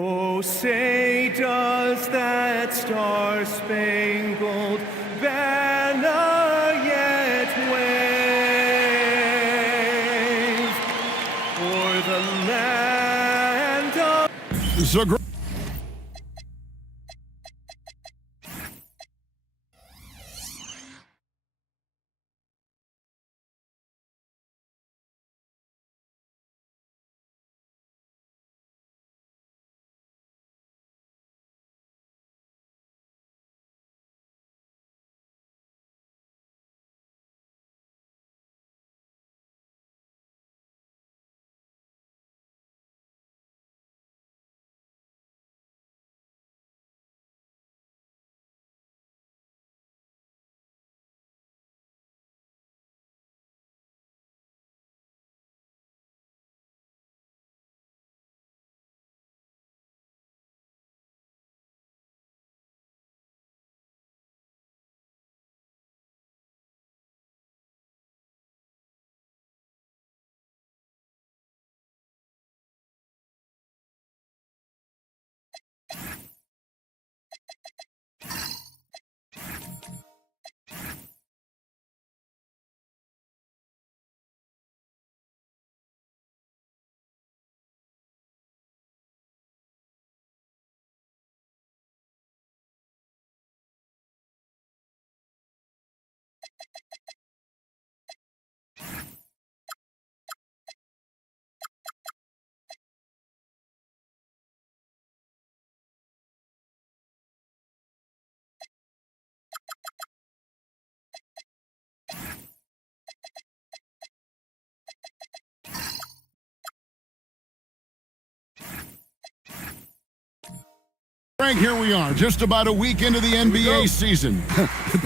Oh, say does that star-spangled banner yet wave o'er the land of... Frank, here we are, just about a week into the NBA season.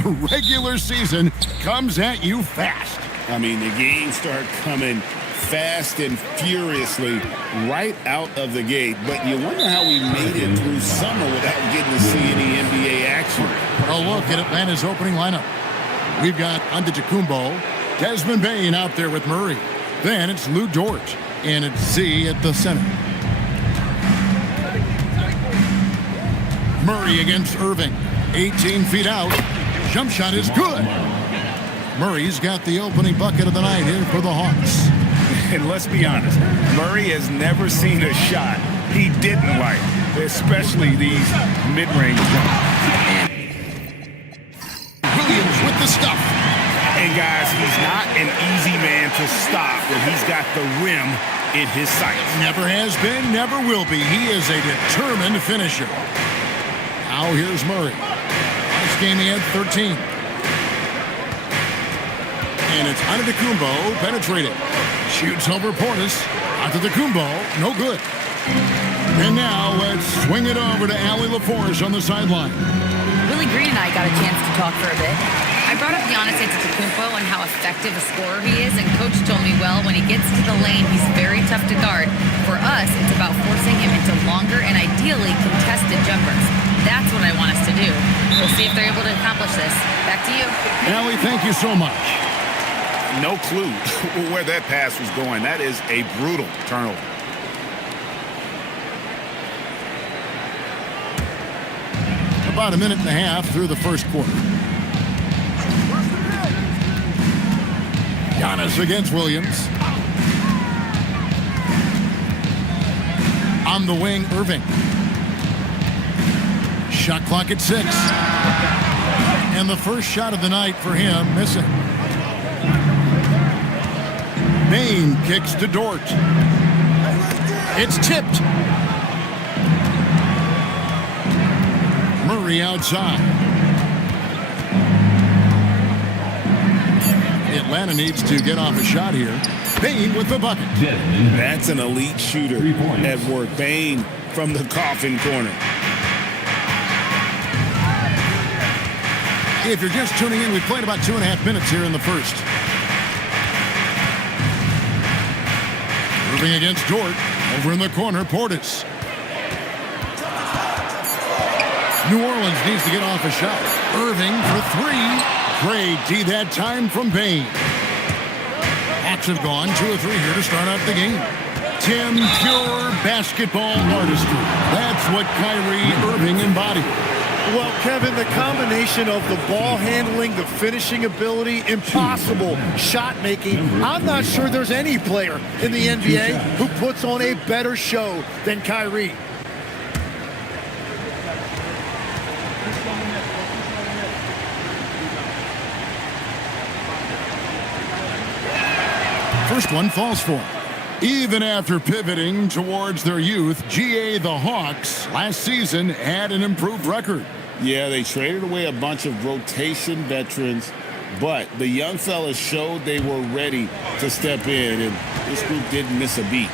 The regular season comes at you fast. I mean, the games start coming fast and furiously right out of the gate. But you wonder how we made it through summer without getting to see any NBA action. A look at Atlanta's opening lineup. We've got Antetokounmpo, Desmond Bane out there with Murray. Then it's Lou Dort, and it's Z at the center. Murray against Irving. 18 feet out. Jump shot is good. Murray's got the opening bucket of the night here for the Hawks. And let's be honest, Murray has never seen a shot he didn't like, especially these mid-range ones. Williams with the stuff. And guys, he's not an easy man to stop when he's got the rim in his sights. Never has been, never will be. He is a determined finisher. Now here's Murray. Last game he had 13. And it's Antetokounmpo penetrating. Shoots over Portis. Antetokounmpo, no good. And now let's swing it over to Allie LaForge on the sideline. Willie Green and I got a chance to talk for a bit. I brought up Giannis Antetokounmpo and how effective a scorer he is, and Coach told me, well, when he gets to the lane, he's very tough to guard. For us, it's about forcing him into longer and ideally contested jumpers. That's what I want us to do. We'll see if they're able to accomplish this. Back to you. Allie, thank you so much. No clue where that pass was going. That is a brutal turnover. About a minute and a half through the first quarter. Giannis against Williams. On the wing, Irving. Shot clock at 6. And the first shot of the night for him, missing. Bane kicks to Dort. It's tipped. Murray outside. Atlanta needs to get off a shot here. Bane with the bucket. That's an elite shooter at work. Bane from the coffin corner. If you're just tuning in, we played about 2.5 minutes here in the first. Irving against Dort. Over in the corner, Portis. New Orleans needs to get off a shot. Irving for 3. Great D that time from Bane. Hawks have gone 2 of 3 here to start out the game. Tim, pure basketball artistry. That's what Kyrie Irving embodied. Well, Kevin, the combination of the ball handling, the finishing ability, impossible shot making. I'm not sure there's any player in the NBA who puts on a better show than Kyrie. First one falls for him. Even after pivoting towards their youth, GA the Hawks last season had an improved record. Yeah, they traded away a bunch of rotation veterans, but the young fellas showed they were ready to step in, and this group didn't miss a beat.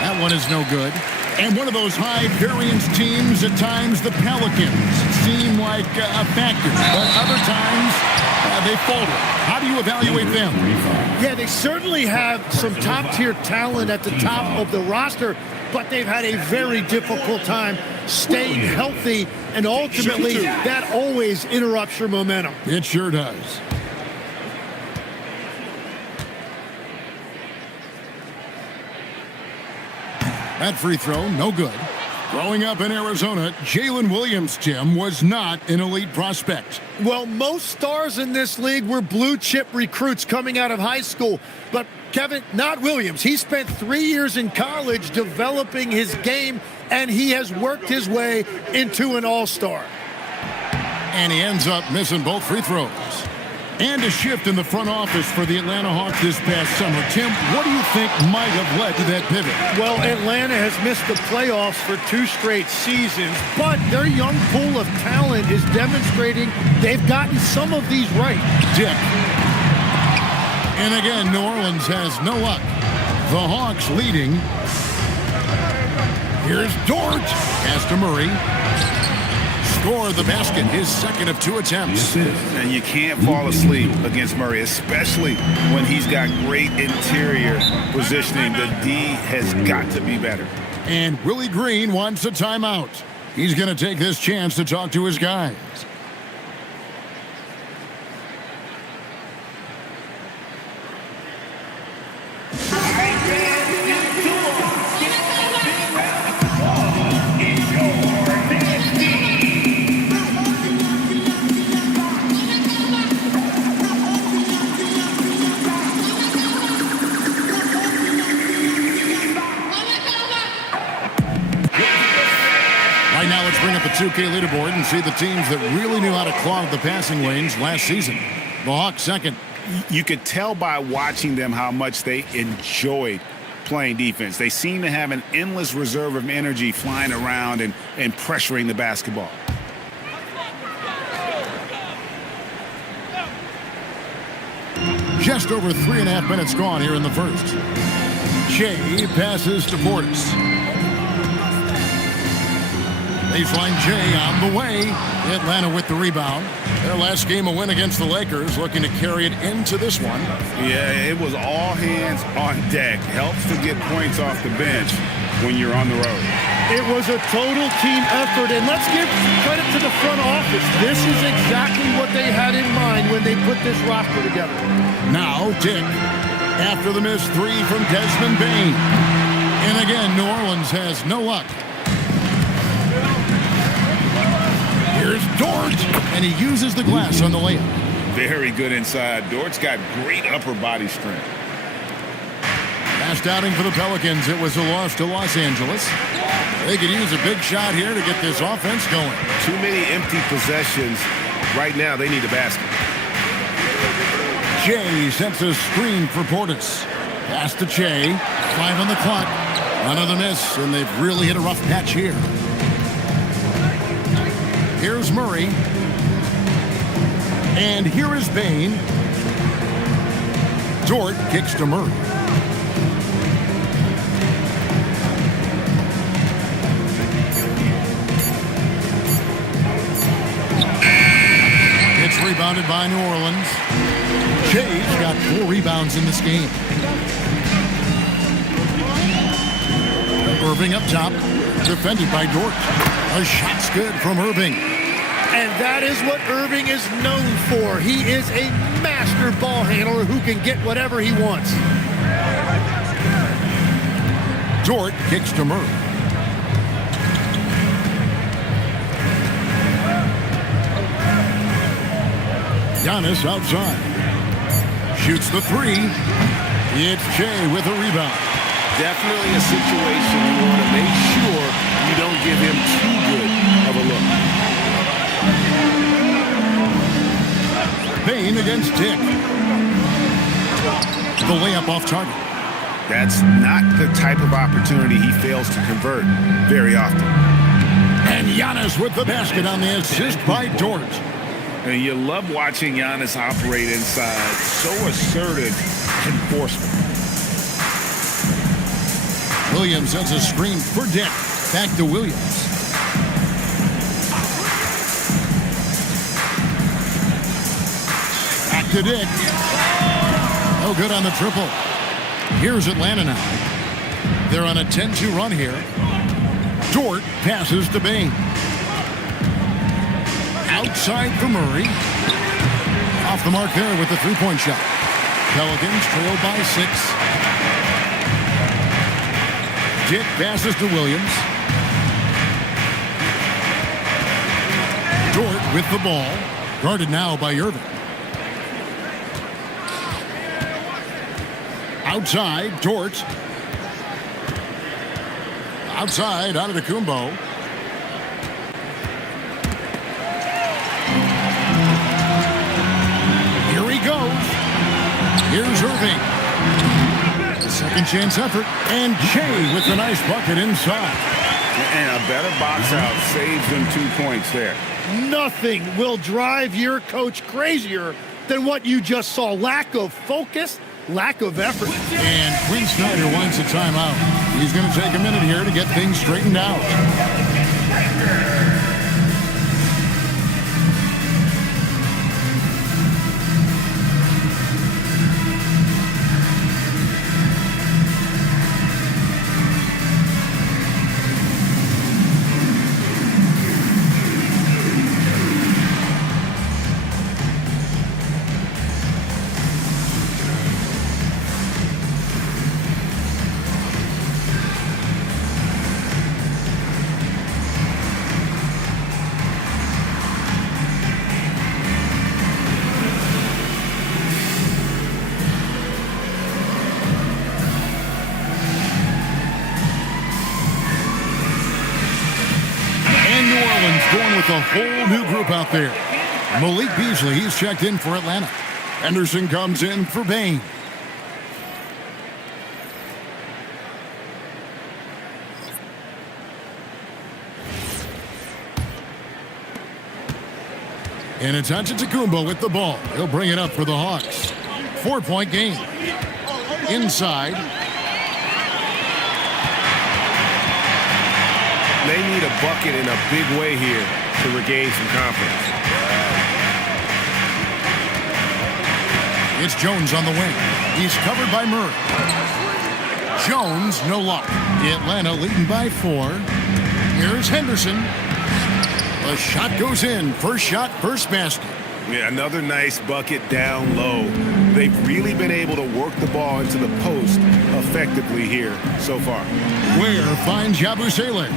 That one is no good. And one of those high-variance teams, at times the Pelicans seem like a factor, but other times they falter. How do you evaluate them? Yeah, they certainly have some top-tier talent at the top of the roster, but they've had a very difficult time staying healthy, and ultimately that always interrupts your momentum. It sure does. That free throw, no good. Growing up in Arizona, Jalen Williams, Tim, was not an elite prospect. Well, most stars in this league were blue-chip recruits coming out of high school. But, Kevin, not Williams. He spent 3 years in college developing his game, and he has worked his way into an all-star. And he ends up missing both free throws. And a shift in the front office for the Atlanta Hawks this past summer. Tim, what do you think might have led to that pivot? Well, Atlanta has missed the playoffs for 2 straight seasons, but their young pool of talent is demonstrating they've gotten some of these right. Dick. And again, New Orleans has no luck. The Hawks leading. Here's Dort. Pass to Murray. Score the basket, his second of 2 attempts. And you can't fall asleep against Murray, especially when he's got great interior positioning. The D has got to be better. And Willie Green wants a timeout. He's going to take this chance to talk to his guys. Right now, let's bring up the 2K leaderboard and see the teams that really knew how to clog the passing lanes last season. The Hawks second. You could tell by watching them how much they enjoyed playing defense. They seem to have an endless reserve of energy flying around and pressuring the basketball. Just over 3.5 minutes gone here in the first. Shea passes to Portis. Baseline Jay on the way. Atlanta with the rebound. Their last game a win against the Lakers, looking to carry it into this one. Yeah, it was all hands on deck. Helps to get points off the bench when you're on the road. It was a total team effort, and let's give credit to the front office. This is exactly what they had in mind when they put this roster together. Now Dick, after the missed 3 from Desmond Bain. And again, New Orleans has no luck. Here's Dort, and he uses the glass on the layup. Very good inside. Dort's got great upper body strength. Last outing for the Pelicans, it was a loss to Los Angeles. They could use a big shot here to get this offense going. Too many empty possessions. Right now, they need a basket. Jay sets a screen for Portis. Pass to Jay. 5 on the clock. Another miss, and they've really hit a rough patch here. Here's Murray. And here is Bain. Dort kicks to Murray. It's rebounded by New Orleans. Jay's got 4 rebounds in this game. Irving up top. Defended by Dort. A shot's good from Irving. And that is what Irving is known for. He is a master ball handler who can get whatever he wants. Dort kicks to Murray. Giannis outside. Shoots the three. It's Shea with a rebound. Definitely a situation you want to make sure you don't give him too good of a look. Payne against Dick. The layup off target. That's not the type of opportunity he fails to convert very often. And Giannis with the basket on the assist by Dort. And you love watching Giannis operate inside. So assertive and forceful. Williams sends a screen for Dick. Back to Williams. Back to Dick. No good on the triple. Here's Atlanta now. They're on a 10-2 run here. Dort passes to Payne. Outside for Murray. Off the mark there with the three-point shot. Pelicans trail by 6. Dick passes to Williams. Dort with the ball. Guarded now by Irving. Outside, Dort. Outside, out of the Kumbo. Here he goes. Here's Irving. Second chance effort. And Shea with the nice bucket inside. And a better box out saves them 2 points there. Nothing will drive your coach crazier than what you just saw. Lack of focus, lack of effort. And Quinn Snyder wants a timeout. He's going to take a minute here to get things straightened out. Going with a whole new group out there. Malik Beasley, he's checked in for Atlanta. Henderson comes in for Payne. And it's Antetokounmpo with the ball. He'll bring it up for the Hawks. 4-point game. Inside. They need a bucket in a big way here to regain some confidence. It's Jones on the wing. He's covered by Murray. Jones, no luck. Atlanta leading by 4. Here's Henderson. The shot goes in. First shot, first basket. Yeah, another nice bucket down low. They've really been able to work the ball into the post effectively here so far. Ware finds Yabusele.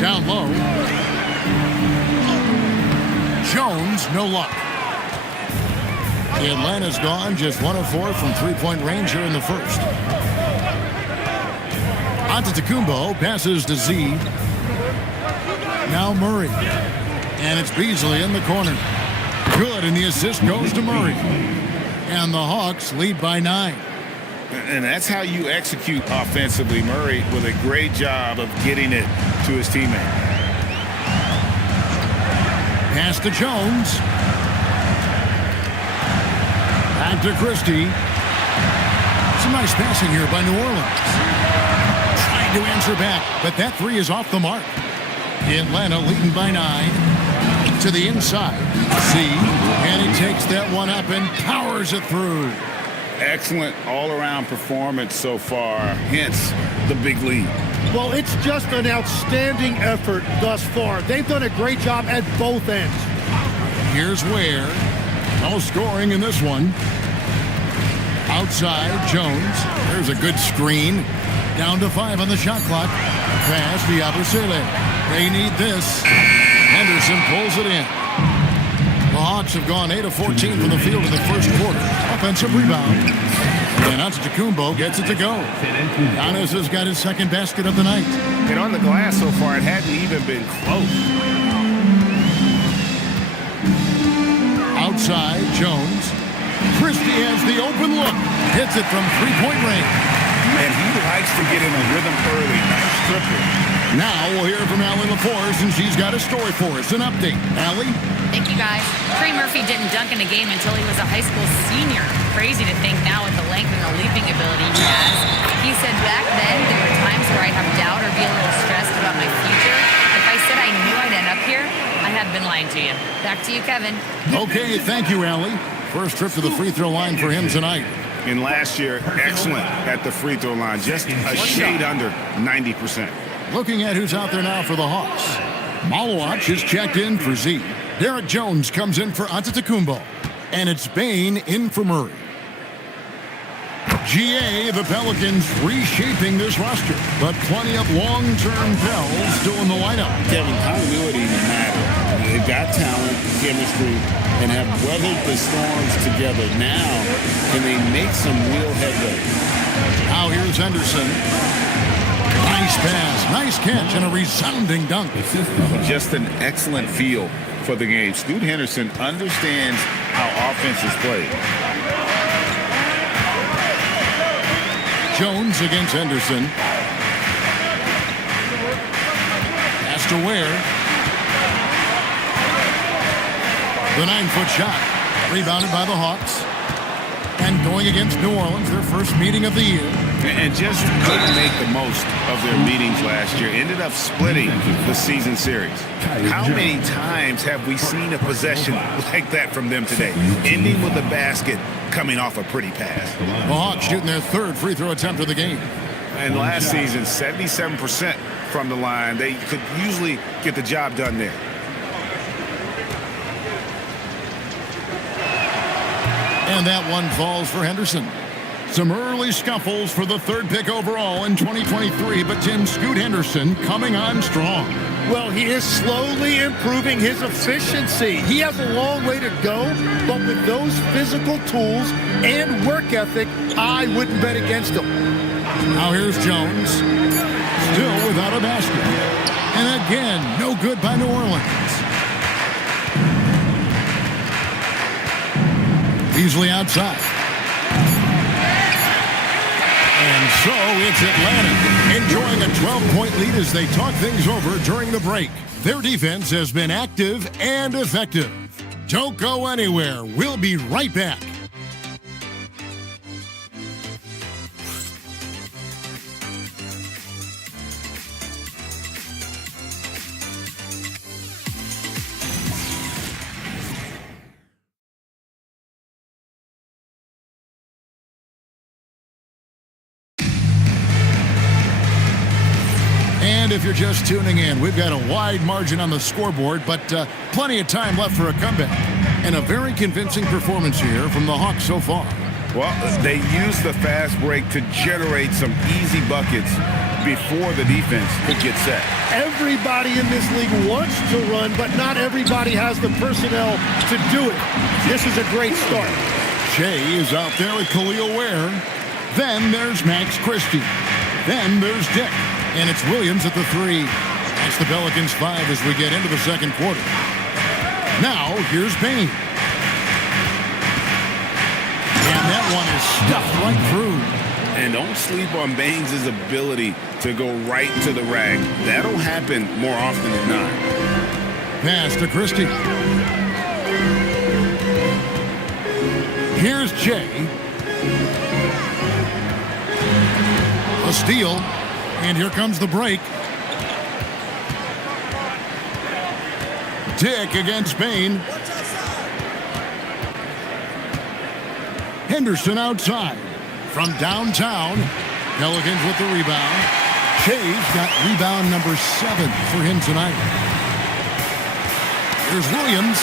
Down low. Jones, no luck. Atlanta's gone just 1 of 4 from three-point range here in the first. Antetokounmpo passes to Z. Now Murray. And it's Beasley in the corner. Good, and the assist goes to Murray. And the Hawks lead by 9. And that's how you execute offensively. Murray with a great job of getting it to his teammate. Pass to Jones. Back to Christie. Some nice passing here by New Orleans. Trying to answer back, but that three is off the mark. Atlanta leading by 9. To the inside. Z. And he takes that one up and powers it through. Excellent all-around performance so far. Hence, the big lead. Well, it's just an outstanding effort thus far. They've done a great job at both ends. Here's Ware. No scoring in this one. Outside, Jones. There's a good screen. Down to 5 on the shot clock. Pass the Abusele. They need this. Henderson pulls it in. The Hawks have gone 8 of 14 from the field in the first quarter. Offensive rebound. And Antetokounmpo gets it to go. Giannis has got his second basket of the night. And on the glass so far, it hadn't even been close. Outside, Jones. Christie has the open look. Hits it from three-point range. And he likes to get in a rhythm early. Nice triple. Now we'll hear from Allie LaForce, and she's got a story for us. An update. Allie? Thank you, guys. Trey Murphy didn't dunk in a game until he was a high school senior. Crazy to think now with the length and the leaping ability he has. He said back then there were times where I'd have doubt or be a little stressed about my future. If I said I knew I'd end up here, I have been lying to you. Back to you, Kevin. Okay, thank you, Allie. First trip to the free throw line for him tonight. And last year, excellent at the free throw line. Just a shade under 90%. Looking at who's out there now for the Hawks. Malawach is checked in for Z. Derek Jones comes in for Antetokounmpo. And it's Bain in for Murray. GA, the Pelicans reshaping this roster, but plenty of long-term tells still in the lineup. Kevin, continuity matters. They've got talent, chemistry, and have weathered the storms together. Now, can they make some real headway? Now here's Henderson. Nice pass, nice catch, and a resounding dunk. Just an excellent feel for the game. Scoot Henderson understands how offense is played. Jones against Henderson. Pass to Ware. The 9-foot shot. Rebounded by the Hawks. And going against New Orleans, their first meeting of the year. And just couldn't make the most of their meetings last year. Ended up splitting the season series. How many times have we seen a possession like that from them today? Ending with a basket coming off a pretty pass. The Hawks shooting their third free throw attempt of the game. And last season, 77% from the line. They could usually get the job done there. And that one falls for Henderson. Some early scuffles for the third pick overall in 2023, but Tim Scoot Henderson coming on strong. Well, he is slowly improving his efficiency. He has a long way to go, but with those physical tools and work ethic, I wouldn't bet against him. Now here's Jones, still without a basket. And again, no good by New Orleans. Beasley outside. And so it's Atlanta enjoying a 12-point lead as they talk things over during the break. Their defense has been active and effective. Don't go anywhere. We'll be right back. And if you're just tuning in, we've got a wide margin on the scoreboard, but plenty of time left for a comeback. And a very convincing performance here from the Hawks so far. Well, they used the fast break to generate some easy buckets before the defense could get set. Everybody in this league wants to run, but not everybody has the personnel to do it. This is a great start. Shea is out there with Khalil Ware. Then there's Max Christie. Then there's Dick. And it's Williams at the 3. That's the Pelicans 5 as we get into the second quarter. Now, here's Bain. And that one is stuffed right through. And don't sleep on Baines' ability to go right to the rack. That'll happen more often than not. Pass to Christie. Here's Jay. A steal. And here comes the break. Dick against Bain. Henderson outside. From downtown, Pelicans with the rebound. Shay's got rebound number 7 for him tonight. Here's Williams.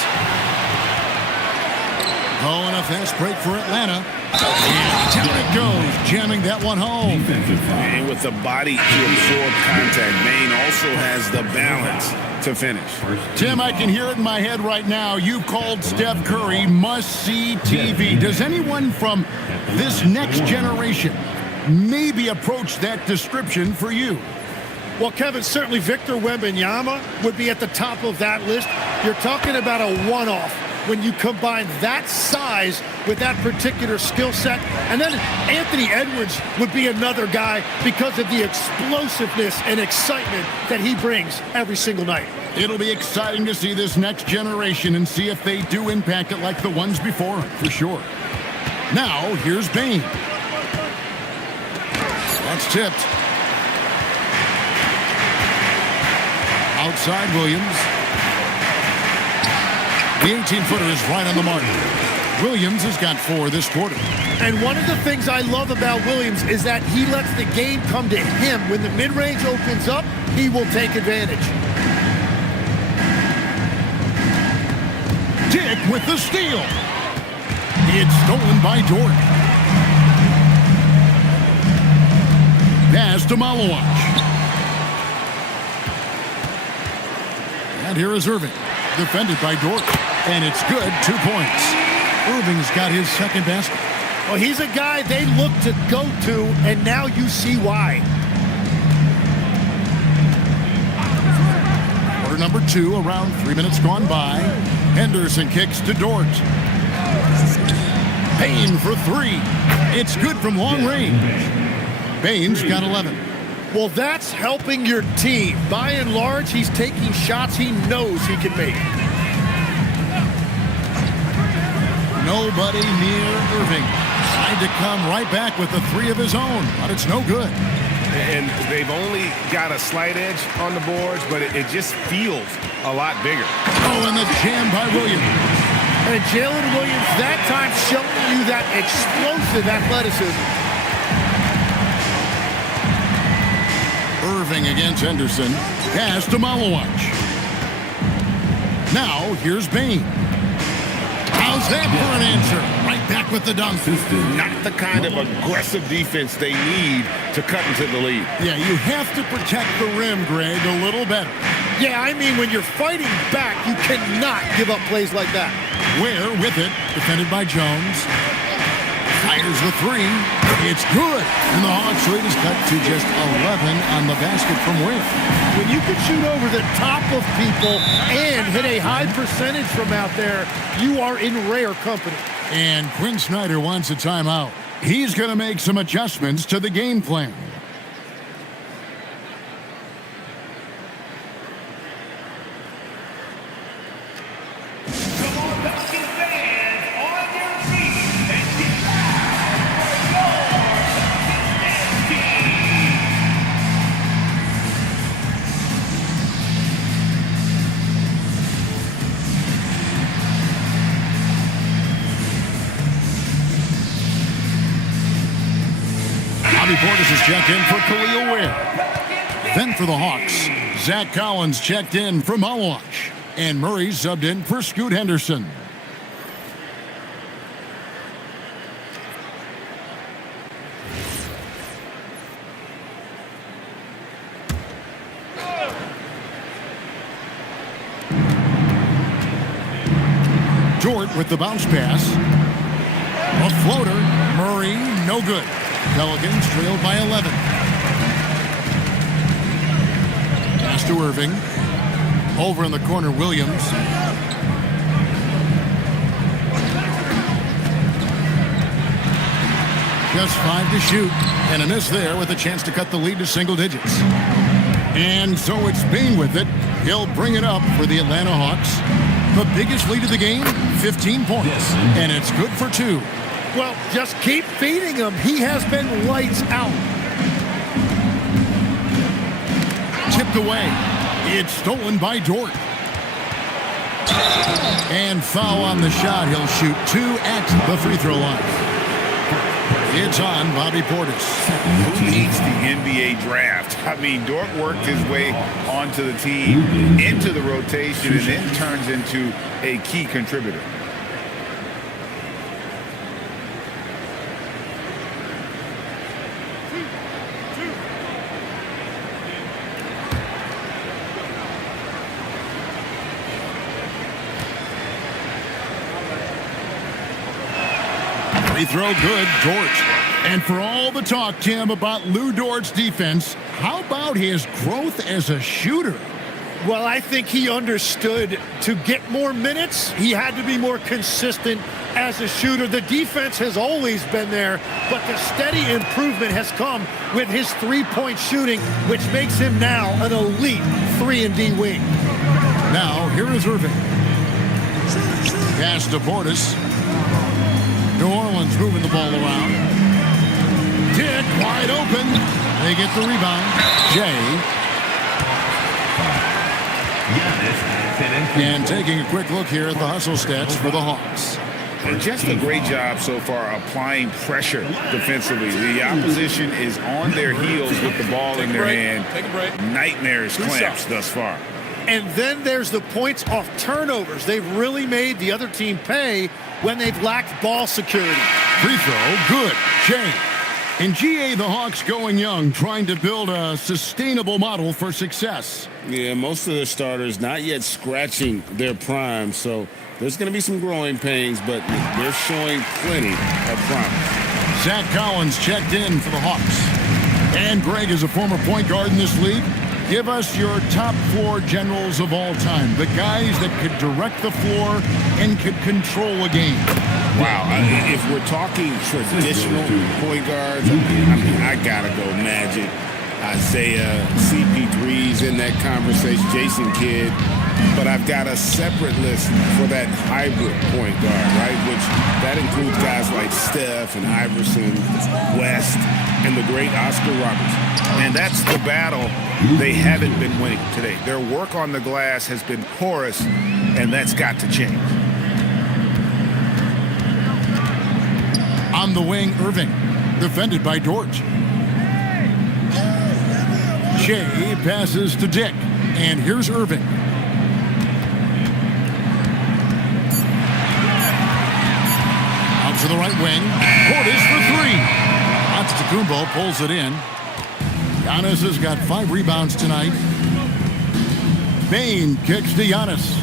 Oh, and a fast break for Atlanta. And down it goes, jamming that one home. And with the body to absorb contact, Maine also has the balance to finish. Tim, I can hear it in my head right now. You called Steph Curry must-see TV. Does anyone from this next generation maybe approach that description for you? Well, Kevin, certainly Victor Wembanyama would be at the top of that list. You're talking about a one-off when you combine that size with that particular skill set. And then Anthony Edwards would be another guy because of the explosiveness and excitement that he brings every single night. It'll be exciting to see this next generation and see if they do impact it like the ones before, for sure. Now, here's Bane. That's tipped. Outside Williams. The 18-footer is right on the mark. Williams has got 4 this quarter. And one of the things I love about Williams is that he lets the game come to him. When the mid-range opens up, he will take advantage. Dick with the steal. It's stolen by Dort. Pass to Malawach. And here is Irving. Defended by Dort. And it's good. 2 points. Irving's got his second basket. Well, he's a guy they look to go to, and now you see why. Quarter number 2, around 3 minutes gone by. Henderson kicks to Dort. Payne for 3. It's good from long range. Payne's got 11. Well, that's helping your team. By and large, he's taking shots he knows he can make. Nobody near Irving. Tried to come right back with the 3 of his own, but it's no good. And they've only got a slight edge on the boards, but it just feels a lot bigger. Oh, and the jam by Williams. And Jalen Williams that time showing you that explosive athleticism. Irving against Henderson. Pass to Malawach. Now, here's Bane. How's that for an answer? Right back with the dunk. Not the kind of aggressive defense they need to cut into the lead. Yeah, you have to protect the rim, Greg, a little better. Yeah, I mean, when you're fighting back, you cannot give up plays like that. Ware with it, defended by Jones. Fires the 3. It's good. And the Hawks lead is cut to just 11 on the basket from Ware. When you can shoot over the top of people and hit a high percentage from out there, you are in rare company. And Quinn Snyder wants a timeout. He's going to make some adjustments to the game plan. Bobby Portis is checked in for Khalil Ware. Then for the Hawks, Zach Collins checked in for Malawach. And Murray subbed in for Scoot Henderson. Dort with the bounce pass. A floater. Murray, no good. Pelicans trailed by 11. Pass to Irving. Over in the corner, Williams. Just 5 to shoot. And a miss there with a chance to cut the lead to single digits. And so it's Bane with it. He'll bring it up for the Atlanta Hawks. The biggest lead of the game, 15 points. And it's good for 2. Well, just keep feeding him. He has been lights out. Tipped away. It's stolen by Dort. And foul on the shot. He'll shoot 2 at the free throw line. It's on Bobby Portis. Who needs the NBA draft? I mean, Dort worked his way onto the team, into the rotation, and then turns into a key contributor. Free throw good, Dort. And for all the talk, Tim, about Lou Dort's defense, how about his growth as a shooter? Well, I think he understood to get more minutes, he had to be more consistent as a shooter. The defense has always been there, but the steady improvement has come with his three-point shooting, which makes him now an elite 3-and-D wing. Now, here is Irving. Pass to Portis. New Orleans moving the ball around. Dick wide open. They get the rebound. Jay. And taking a quick look here at the hustle stats for the Hawks. And just a great job so far applying pressure defensively. The opposition is on their heels with the ball in their hand. Take a break. Nightmares clamps thus far. And then there's the points off turnovers. They've really made the other team pay when they've lacked ball security. Free throw, good. Jay. In GA, the Hawks going young, trying to build a sustainable model for success. Yeah, most of their starters not yet scratching their prime, so there's going to be some growing pains, but they're showing plenty of promise. Zach Collins checked in for the Hawks. And Greg is a former point guard in this league. Give us your top floor generals of all time, the guys that could direct the floor and could control a game. Wow, if we're talking traditional point guards, I gotta go Magic, Isaiah, CP3's in that conversation, Jason Kidd. But I've got a separate list for that hybrid point guard, right? Which that includes guys like Steph and Iverson, West, and the great Oscar Robertson. And that's the battle they haven't been winning today. Their work on the glass has been porous, and that's got to change. On the wing, Irving, defended by Dort. Shea passes to Dick, and here's Irving. Out to the right wing. Portis for three. Antetokounmpo pulls it in. Giannis has got 5 rebounds tonight. Bane kicks to Giannis.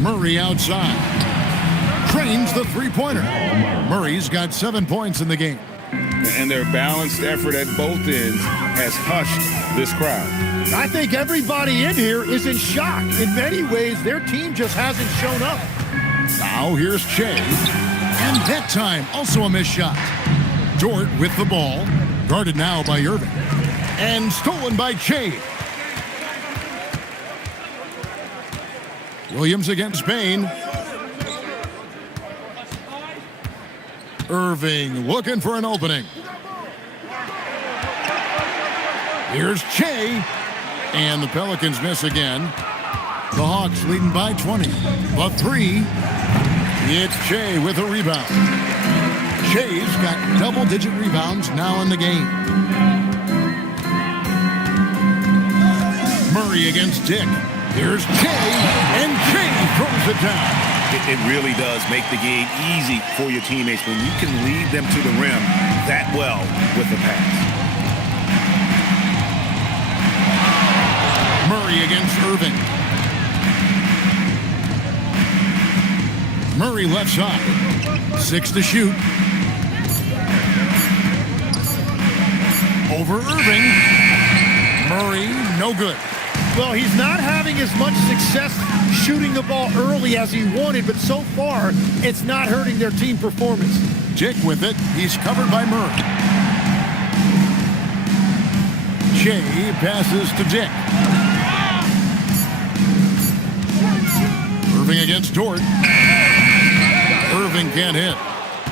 Murray outside. Trains the three-pointer. Murray's got 7 points in the game. And their balanced effort at both ends has hushed this crowd. I think everybody in here is in shock. In many ways, their team just hasn't shown up. Now here's Che. And that time, also a missed shot. Dort with the ball. Guarded now by Irving. And stolen by Che. Williams against Bane. Irving looking for an opening. Here's Che. And the Pelicans miss again. The Hawks leading by 20. A three. It's Che with a rebound. Che's got double-digit rebounds now in the game. Murray against Dick. Here's Che, and Che throws it down. It really does make the game easy for your teammates when you can lead them to the rim that well with the pass. Murray against Irving. Murray left side. 6 to shoot. Over Irving. Murray, no good. Well, he's not having as much success shooting the ball early as he wanted, but so far, it's not hurting their team performance. Dick with it. He's covered by Murray. Che passes to Dick. Irving against Dort. Irving can't hit.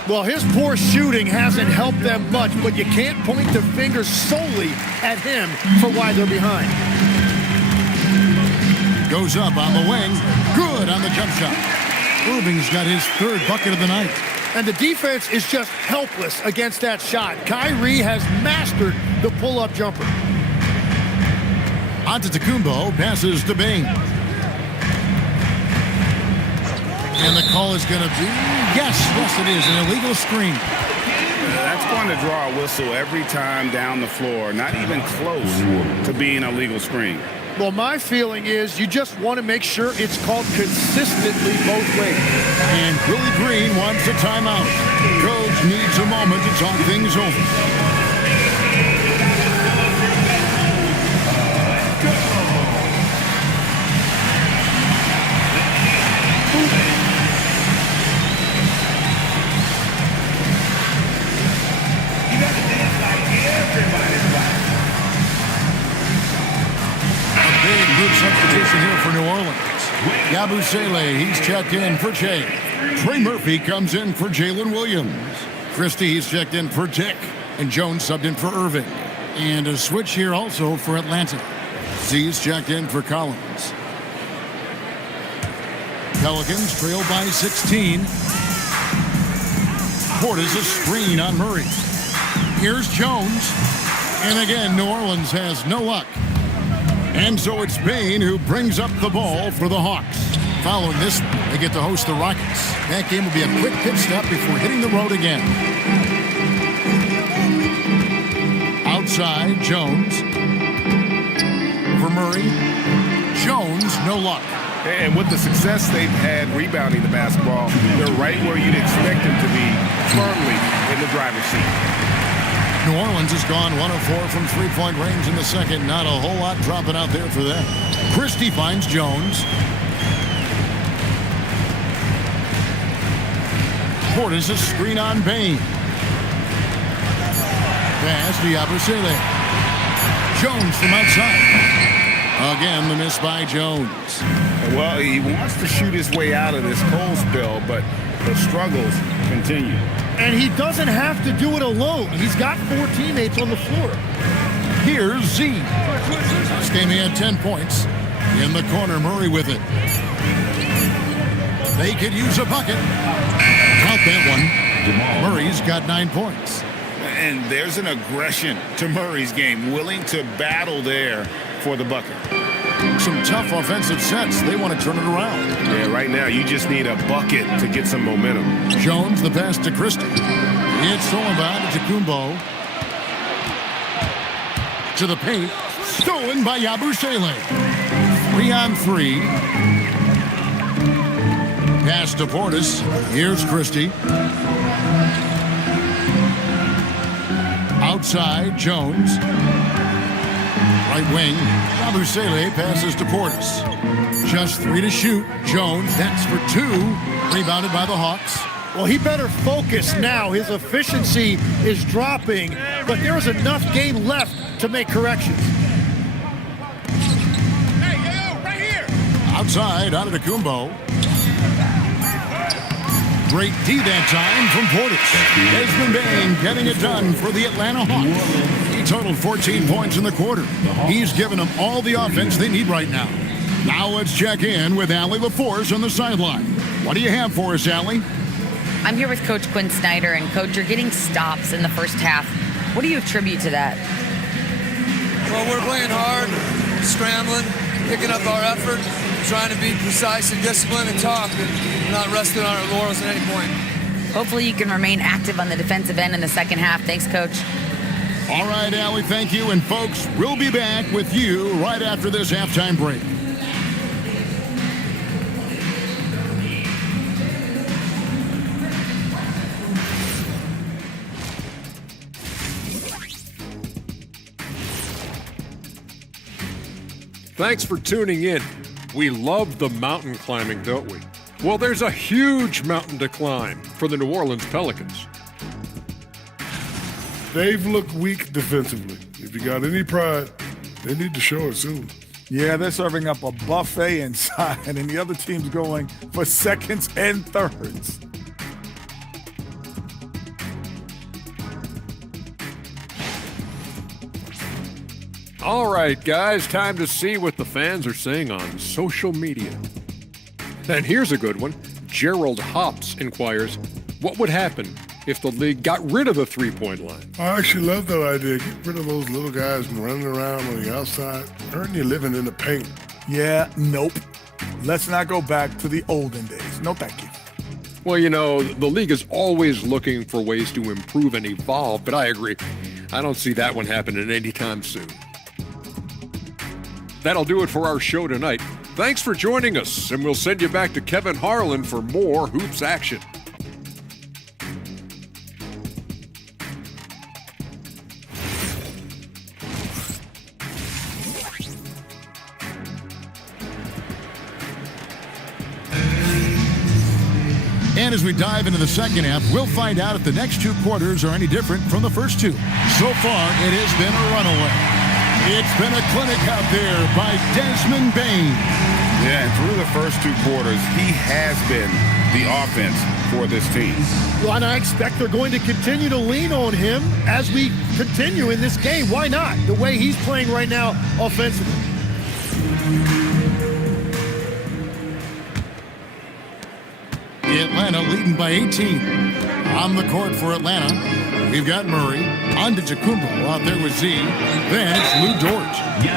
Well, his poor shooting hasn't helped them much, but you can't point the finger solely at him for why they're behind. Goes up on the wing. Good on the jump shot. Irving's got his third bucket of the night. And the defense is just helpless against that shot. Kyrie has mastered the pull-up jumper. Antetokounmpo passes to Bain. And the call is going to be, yes, it is, an illegal screen. That's going to draw a whistle every time down the floor, not even close to being a legal screen. Well, my feeling is you just want to make sure it's called consistently both ways. And Willie Green wants a timeout. Coach needs a moment to talk things over. Good substitution here for New Orleans. Yabusele, he's checked in for Jay. Trey Murphy comes in for Jalen Williams. Christie, he's checked in for Dick. And Jones subbed in for Irving. And a switch here also for Atlanta. Z's checked in for Collins. Pelicans trail by 16. Portis a screen on Murray. Here's Jones. And again, New Orleans has no luck. And so it's Bain who brings up the ball for the Hawks. Following this, they get to host the Rockets. That game will be a quick pit stop before hitting the road again. Outside, Jones. For Murray. Jones, no luck. And with the success they've had rebounding the basketball, they're right where you'd expect them to be, firmly in the driver's seat. New Orleans has gone 1 of 4 from three-point range in the second. Not a whole lot dropping out there for them. Christie finds Jones. Portis a screen on Bain. Pass to Yabusele. Jones from outside. Again, the miss by Jones. Well, he wants to shoot his way out of this cold spell, but the struggles continue. And he doesn't have to do it alone. He's got 4 teammates on the floor. Here's Z. This game he had 10 points. In the corner, Murray with it. They could use a bucket. Count that one. Murray's got 9 points. And there's an aggression to Murray's game, willing to battle there for the bucket. Some tough offensive sets. They want to turn it around. Yeah, right now you just need a bucket to get some momentum. Jones, the pass to Christie. It's stolen by Antetokounmpo. To the paint. Stolen by Yabusele. 3-on-3. Pass to Portis. Here's Christie. Outside, Jones. Right wing, Yabusele passes to Portis. Just 3 to shoot. Jones, that's for 2. Rebounded by the Hawks. Well, he better focus now. His efficiency is dropping, but there is enough game left to make corrections. Right here. Outside, Antetokounmpo. Great D that time from Portis. Desmond Bain getting it done for the Atlanta Hawks. He totaled 14 points in the quarter. He's given them all the offense they need right now. Now let's check in with Allie LaForce on the sideline. What do you have for us, Allie? I'm here with Coach Quinn Snyder, and Coach, you're getting stops in the first half. What do you attribute to that? Well, we're playing hard, scrambling, picking up our effort, trying to be precise and disciplined and tough, and we're not resting on our laurels at any point. Hopefully you can remain active on the defensive end in the second half. Thanks, Coach. All right, Allie, thank you. And folks, we'll be back with you right after this halftime break. Thanks for tuning in. We love the mountain climbing, don't we? Well, there's a huge mountain to climb for the New Orleans Pelicans. They've looked weak defensively. If you got any pride, they need to show it soon. Yeah, they're serving up a buffet inside, and the other team's going for seconds and thirds. All right, guys, time to see what the fans are saying on social media. And here's a good one. Gerald Hops inquires, what would happen if the league got rid of the three-point line? I actually love that idea. Get rid of those little guys running around on the outside, earn your living in the paint. Yeah, nope. Let's not go back to the olden days. No, thank you. Well, you know, the league is always looking for ways to improve and evolve, but I agree. I don't see that one happening anytime soon. That'll do it for our show tonight. Thanks for joining us, and we'll send you back to Kevin Harlan for more Hoops action. And as we dive into the second half, we'll find out if the next two quarters are any different from the first two. So far, it has been a runaway. It's been a clinic out there by Desmond Bane. Yeah, and through the first two quarters, he has been the offense for this team. Well, and I expect they're going to continue to lean on him as we continue in this game. Why not? The way he's playing right now offensively. Atlanta leading by 18. On the court for Atlanta, we've got Murray. On to Antetokounmpo out there with Z. Then it's Lou Dort.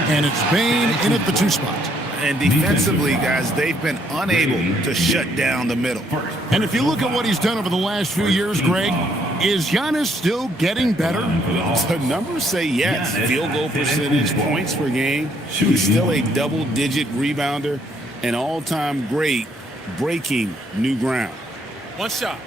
And it's Bane in at the 2 spot. And defensively, guys, they've been unable to shut down the middle. And if you look at what he's done over the last few years, Greg, is Giannis still getting better? The numbers say yes. Field goal percentage, points per game. He's still a double-digit rebounder, an all-time great, breaking new ground. One shot.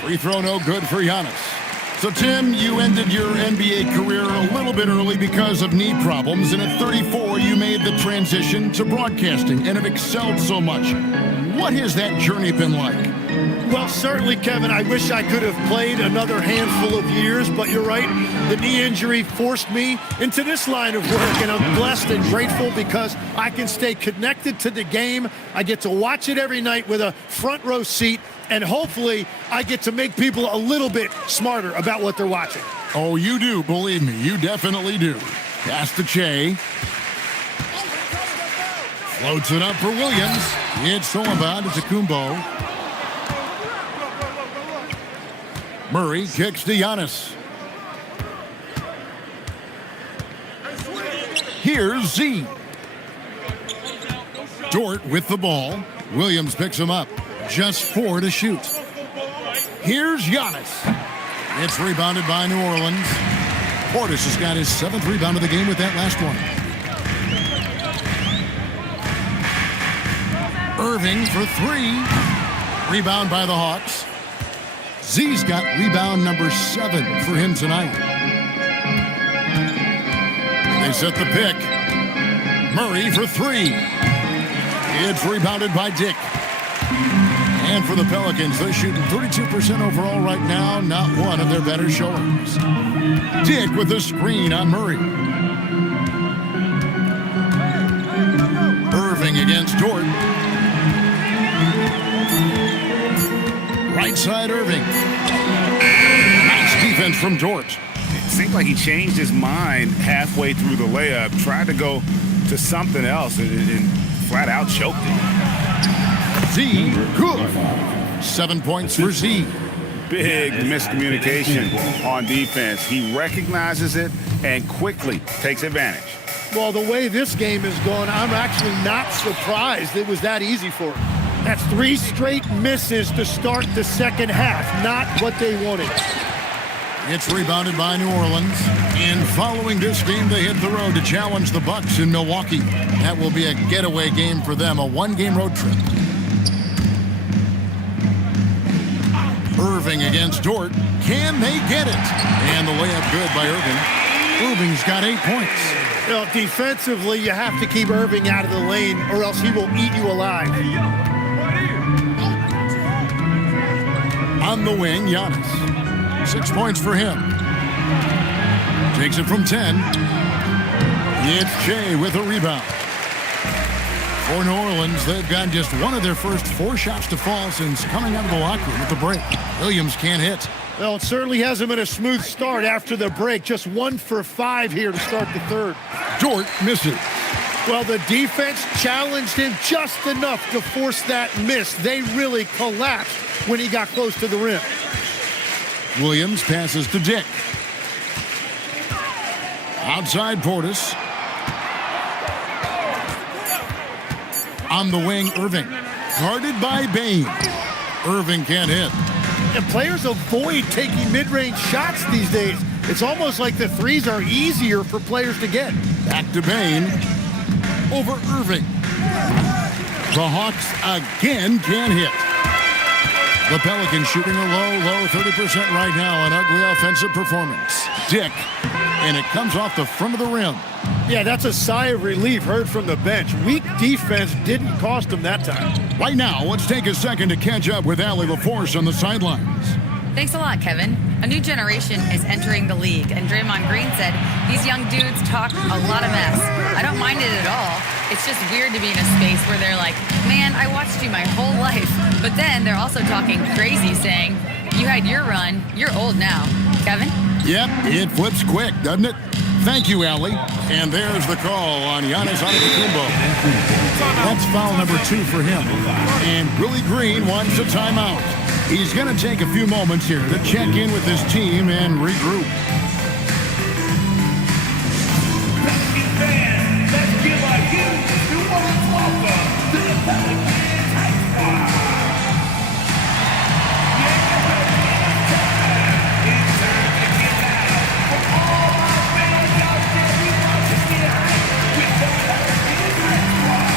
Free throw no good for Giannis. So, Tim, you ended your NBA career a little bit early because of knee problems, and at 34, you made the transition to broadcasting and have excelled so much. What has that journey been like? Well, certainly, Kevin, I wish I could have played another handful of years, but you're right. The knee injury forced me into this line of work, and I'm blessed and grateful because I can stay connected to the game. I get to watch it every night with a front row seat, and hopefully I get to make people a little bit smarter about what they're watching. Oh, you do, believe me. You definitely do. Pass to Che. Floats it up for Williams. It's Solomon to Antetokounmpo. Murray kicks to Giannis. Here's Z. Dort with the ball. Williams picks him up. Just 4 to shoot. Here's Giannis. It's rebounded by New Orleans. Portis has got his 7th rebound of the game with that last one. Irving for 3. Rebound by the Hawks. Z's got rebound number 7 for him tonight. They set the pick. Murray for 3. It's rebounded by Dick. And for the Pelicans, they're shooting 32% overall right now. Not one of their better showings. Dick with a screen on Murray. Irving against Dort. Right side Irving. Nice defense from Dort. It seemed like he changed his mind halfway through the layup, tried to go to something else, and flat out choked it. Z, good. 7 points for Z. Big miscommunication on defense. He recognizes it and quickly takes advantage. Well, the way this game is going, I'm actually not surprised it was that easy for him. That's 3 straight misses to start the second half. Not what they wanted. It's rebounded by New Orleans. And following this game, they hit the road to challenge the Bucks in Milwaukee. That will be a getaway game for them, a 1-game road trip. Irving against Dort. Can they get it? And the layup good by Irving. Irving's got 8 points. You know, defensively, you have to keep Irving out of the lane or else he will eat you alive. On the wing, Giannis. 6 points for him. Takes it from 10. It's Jay with a rebound. For New Orleans, they've gotten just one of their first 4 shots to fall since coming out of the locker room at the break. Williams can't hit. Well, it certainly hasn't been a smooth start after the break. Just 1 for 5 here to start the third. Dort misses. Well, the defense challenged him just enough to force that miss. They really collapsed when he got close to the rim. Williams passes to Dick. Outside Portis. On the wing, Irving. Guarded by Bain. Irving can't hit. And players avoid taking mid-range shots these days. It's almost like the threes are easier for players to get. Back to Bain. Over Irving. The Hawks again can't hit. The Pelicans shooting a low 30% right now. An ugly offensive performance. Dick. And it comes off the front of the rim. Yeah, that's a sigh of relief heard from the bench. Weak defense didn't cost them that time. Right now, let's take a second to catch up with Allie LaForce on the sidelines. Thanks a lot, Kevin. A new generation is entering the league, and Draymond Green said these young dudes talk a lot of mess. I don't mind it at all. It's just weird to be in a space where they're like, man, I watched you my whole life. But then they're also talking crazy, saying, you had your run, you're old now. Kevin? Yep, it flips quick, doesn't it? Thank you, Allie. And there's the call on Giannis Antetokounmpo. That's foul number 2 for him. And Willie Green wants a timeout. He's going to take a few moments here to check in with his team and regroup. Pelicans fans, let's give a huge New Orleans welcome to the Pelicans High Squad. It's time to get out for all our fans out there who want to get hyped with the Pelicans High Squad.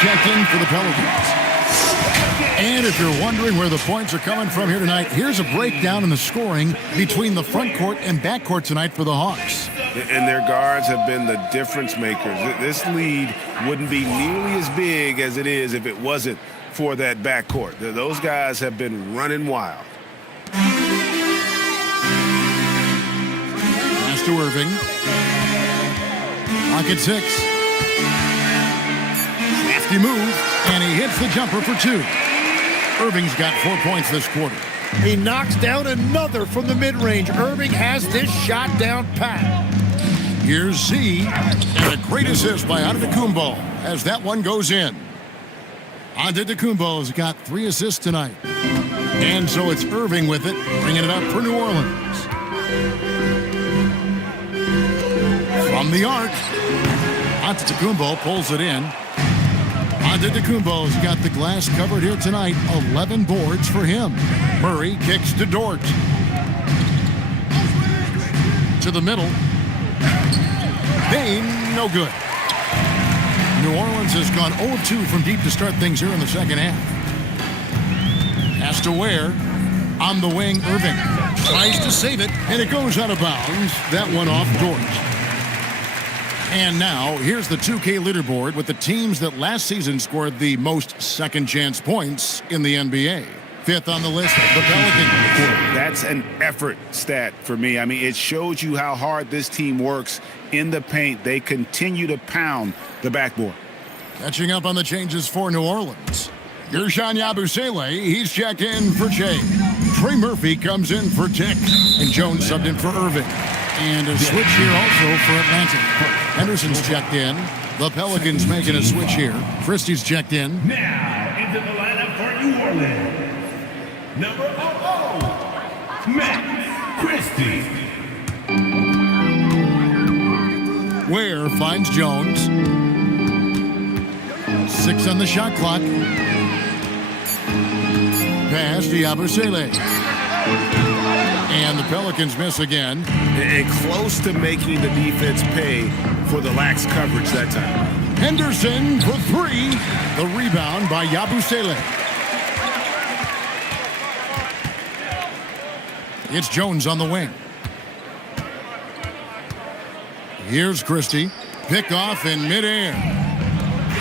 Checked in for the Pelicans. And if you're wondering where the points are coming from here tonight, here's a breakdown in the scoring between the front court and back court tonight for the Hawks. And their guards have been the difference makers. This lead wouldn't be nearly as big as it is if it wasn't for that backcourt. Those guys have been running wild. Pass to Irving. Clock at 6. Crafty move, and he hits the jumper for 2. Irving's got 4 points this quarter. He knocks down another from the mid-range. Irving has this shot down pat. Here's Z, and a great assist by Antetokounmpo as that one goes in. Antetokounmpo's got 3 assists tonight. And so it's Irving with it, bringing it up for New Orleans. From the arc, Antetokounmpo pulls it in. Antetokounmpo's got the glass covered here tonight. 11 boards for him. Murray kicks to Dort. To the middle. Bain, no good. New Orleans has gone 0-2 from deep to start things here in the second half. Pass to Ware. On the wing, Irving. Tries to save it, and it goes out of bounds. That one off Dort. And now, here's the 2K leaderboard with the teams that last season scored the most second-chance points in the NBA. 5th on the list, the Pelicans. That's an effort stat for me. I mean, it shows you how hard this team works in the paint. They continue to pound the backboard. Catching up on the changes for New Orleans. Gershon Yabusele, he's checked in for Jay. Trey Murphy comes in for Tick. And Jones subbed in for Irving. And a switch here also for Atlanta. Henderson's checked in. The Pelicans making a switch here. Christie's checked in. Now into the lineup for New Orleans. Number 00, Max Christie. Ware finds Jones. 6 on the shot clock. Pass to Yabusele. And the Pelicans miss again. And close to making the defense pay for the lax coverage that time. Henderson for 3. The rebound by Yabusele. It's Jones on the wing. Here's Christie. Pick off in midair.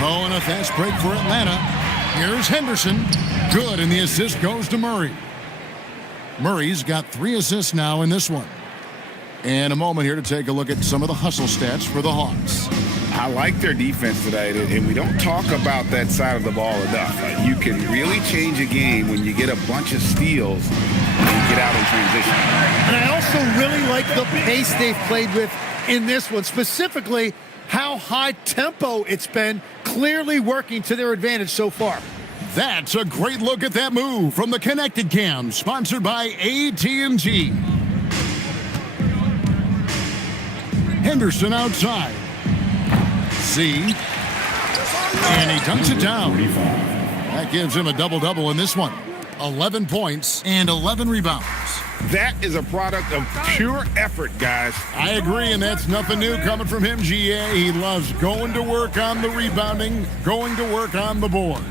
Oh, and a fast break for Atlanta. Here's Henderson. Good, and the assist goes to Murray. Murray's got 3 assists now in this one. And a moment here to take a look at some of the hustle stats for the Hawks. I like their defense today, and we don't talk about that side of the ball enough. You can really change a game when you get a bunch of steals and get out in transition. And I also really like the pace they've played with in this one, specifically how high tempo it's been, clearly working to their advantage so far. That's a great look at that move from the Connected Cam, sponsored by AT&T. Henderson outside. C. And he dunks it down. That gives him a double-double in this one. 11 points and 11 rebounds. That is a product of pure effort, guys. I agree, and that's nothing new coming from him, GA. He loves going to work on the rebounding, going to work on the boards.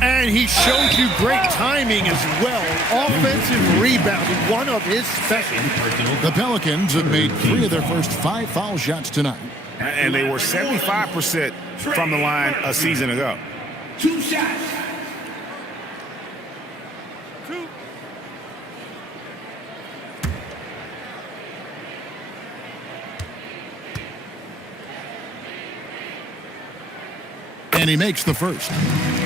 And he showed you great timing as well. Offensive rebounding, one of his specialties. The Pelicans have made 3 of their first 5 foul shots tonight. And they were 75% from the line a season ago. 2 shots. And he makes the first.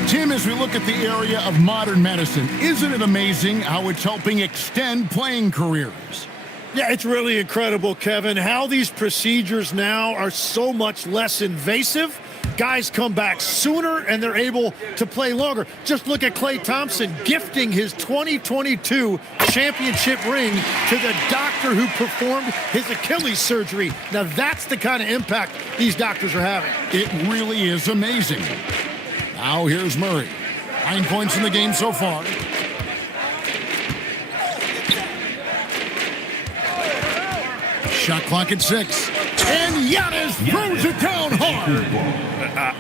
Tim, as we look at the area of modern medicine, isn't it amazing how it's helping extend playing careers? Yeah, it's really incredible, Kevin, how these procedures now are so much less invasive. Guys come back sooner and they're able to play longer. Just look at Klay Thompson gifting his 2022 championship ring to the doctor who performed his Achilles surgery. Now that's the kind of impact these doctors are having. It really is amazing. Now here's Murray. 9 points in the game so far. Shot clock at 6. And Giannis throws it down hard.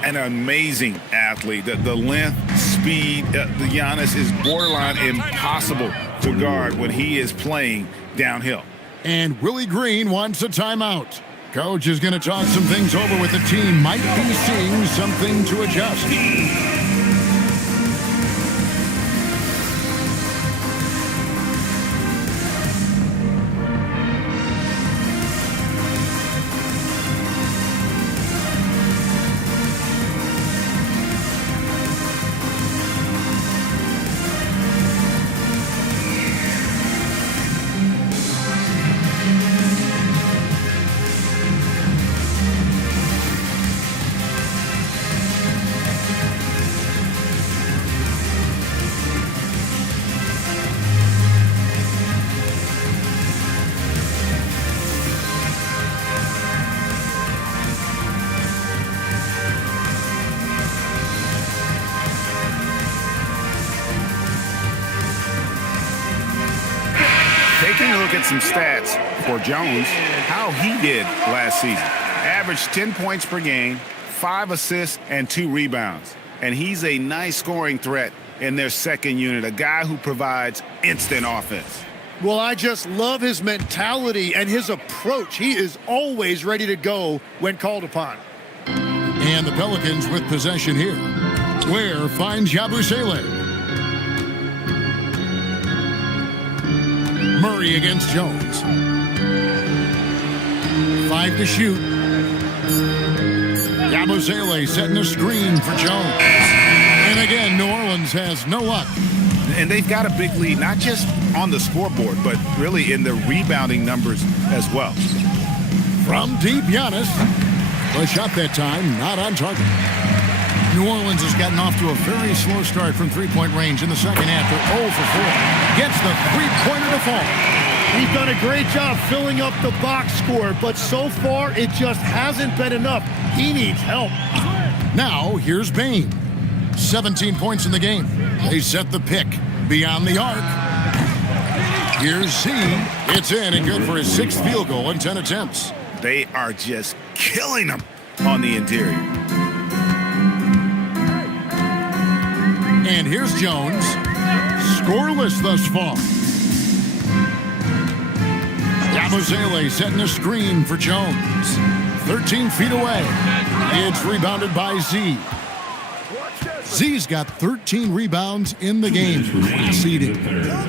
An amazing athlete. The length, speed, the Giannis is borderline impossible to guard when he is playing downhill. And Willie Green wants a timeout. Coach is going to talk some things over with the team. Might be seeing something to adjust. Taking a look at some stats for Jones, how he did last season. Averaged 10 points per game, 5 assists, and 2 rebounds. And he's a nice scoring threat in their second unit, a guy who provides instant offense. Well, I just love his mentality and his approach. He is always ready to go when called upon. And the Pelicans with possession here. Ware finds Yabusele. Murray against Jones. 5 to shoot. Yabusele setting a screen for Jones. And again, New Orleans has no luck. And they've got a big lead, not just on the scoreboard, but really in the rebounding numbers as well. From deep, Giannis. The shot that time, not on target. New Orleans has gotten off to a very slow start from three-point range in the second half. They're 0 for 4. Gets the three-pointer to fall. He's done a great job filling up the box score, but so far it just hasn't been enough. He needs help. Now, here's Bain. 17 points in the game. They set the pick beyond the arc. Here's Z. It's in and good for his 6th field goal in 10 attempts. They are just killing them on the interior. And here's Jones. Scoreless thus far. Yabusele setting a screen for Jones. 13 feet away. It's rebounded by Z. Z's got 13 rebounds in the game. Conceded.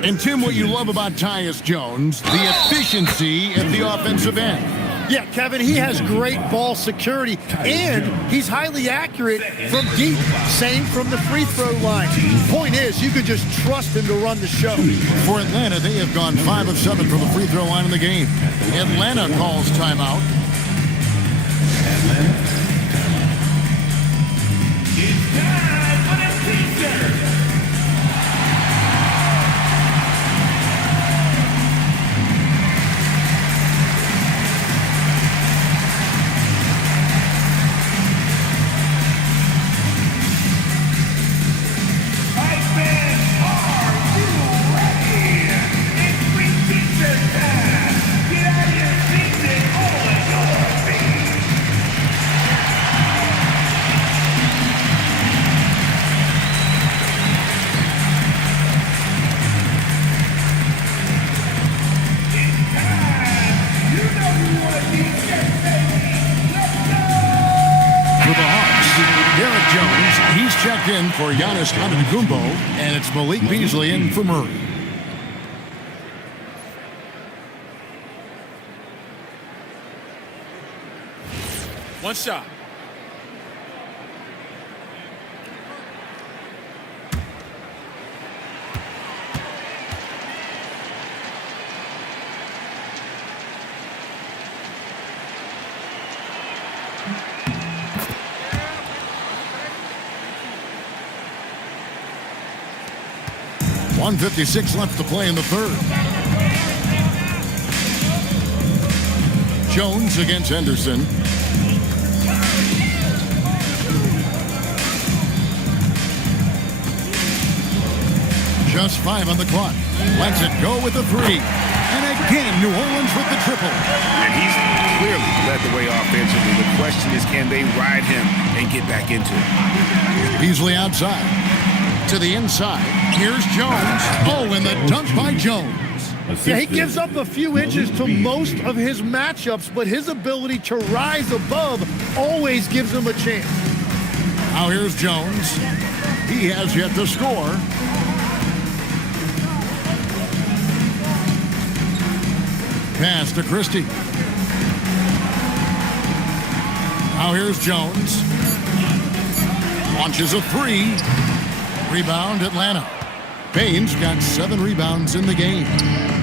And Tim, what you love about Tyus Jones, the efficiency at the offensive end. Yeah, Kevin, he has great ball security, and he's highly accurate from deep. Same from the free throw line. Point is, you could just trust him to run the show. For Atlanta, they have gone 5 of 7 from the free throw line in the game. Atlanta calls timeout. It's time for the teaser. Checked in for Giannis Antetokounmpo, and it's Malik Beasley in for Murray. One shot. .156 left to play in the third. Jones against Henderson. Just 5 on the clock. Lets it go with the 3. And again, New Orleans with the triple. And he's clearly led the way offensively. The question is, can they ride him and get back into it? Beasley outside. To the inside. Here's Jones. Oh, and the dunk by Jones. Yeah, he gives up a few inches to most of his matchups, but his ability to rise above always gives him a chance. Now here's Jones. He has yet to score. Pass to Christie. Now here's Jones. Launches a 3. Rebound, Atlanta. Bain's got 7 rebounds in the game.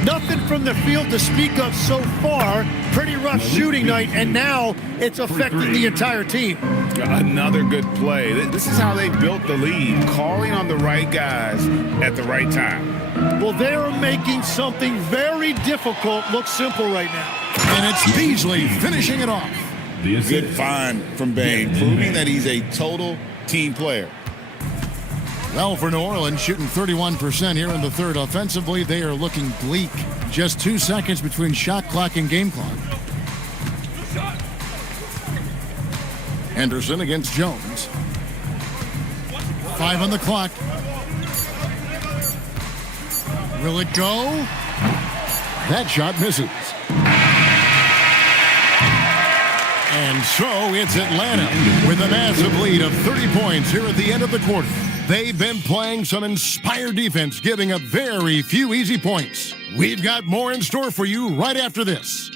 Nothing from the field to speak of so far. Pretty rough shooting night, and now it's affecting the entire team. Another good play. This is how they built the lead, calling on the right guys at the right time. Well, they're making something very difficult look simple right now. And it's Beasley finishing it off. Good find from Bain, proving that he's a total team player. Well, for New Orleans, shooting 31% here in the third. Offensively, they are looking bleak. Just 2 seconds between shot clock and game clock. Henderson against Jones. 5 on the clock. Will it go? That shot misses. And so it's Atlanta with a massive lead of 30 points here at the end of the quarter. They've been playing some inspired defense, giving up very few easy points. We've got more in store for you right after this.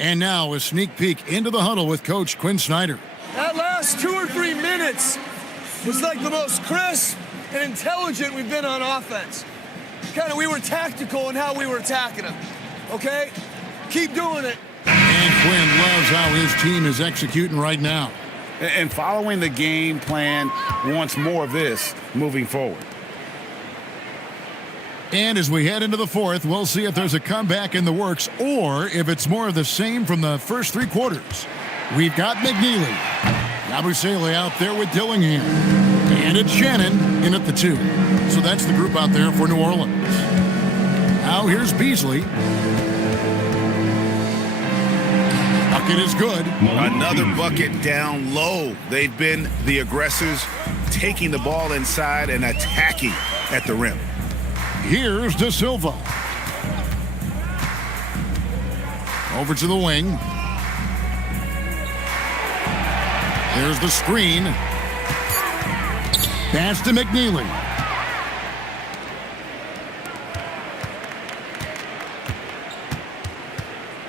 And now a sneak peek into the huddle with Coach Quinn Snyder. That last 2 or 3 minutes was like the most crisp and intelligent we've been on offense. we were tactical in how we were attacking them. Okay? Keep doing it. And Quinn loves how his team is executing right now. And following the game plan wants more of this moving forward. And as we head into the fourth, we'll see if there's a comeback in the works or if it's more of the same from the first three quarters. We've got McNeely. Yabusele out there with Dillingham. And it's Shannon in at the 2. So that's the group out there for New Orleans. Now here's Beasley. Bucket is good. Another bucket down low. They've been the aggressors, taking the ball inside and attacking at the rim. Here's De Silva. Over to the wing. There's the screen. Pass to McNeely.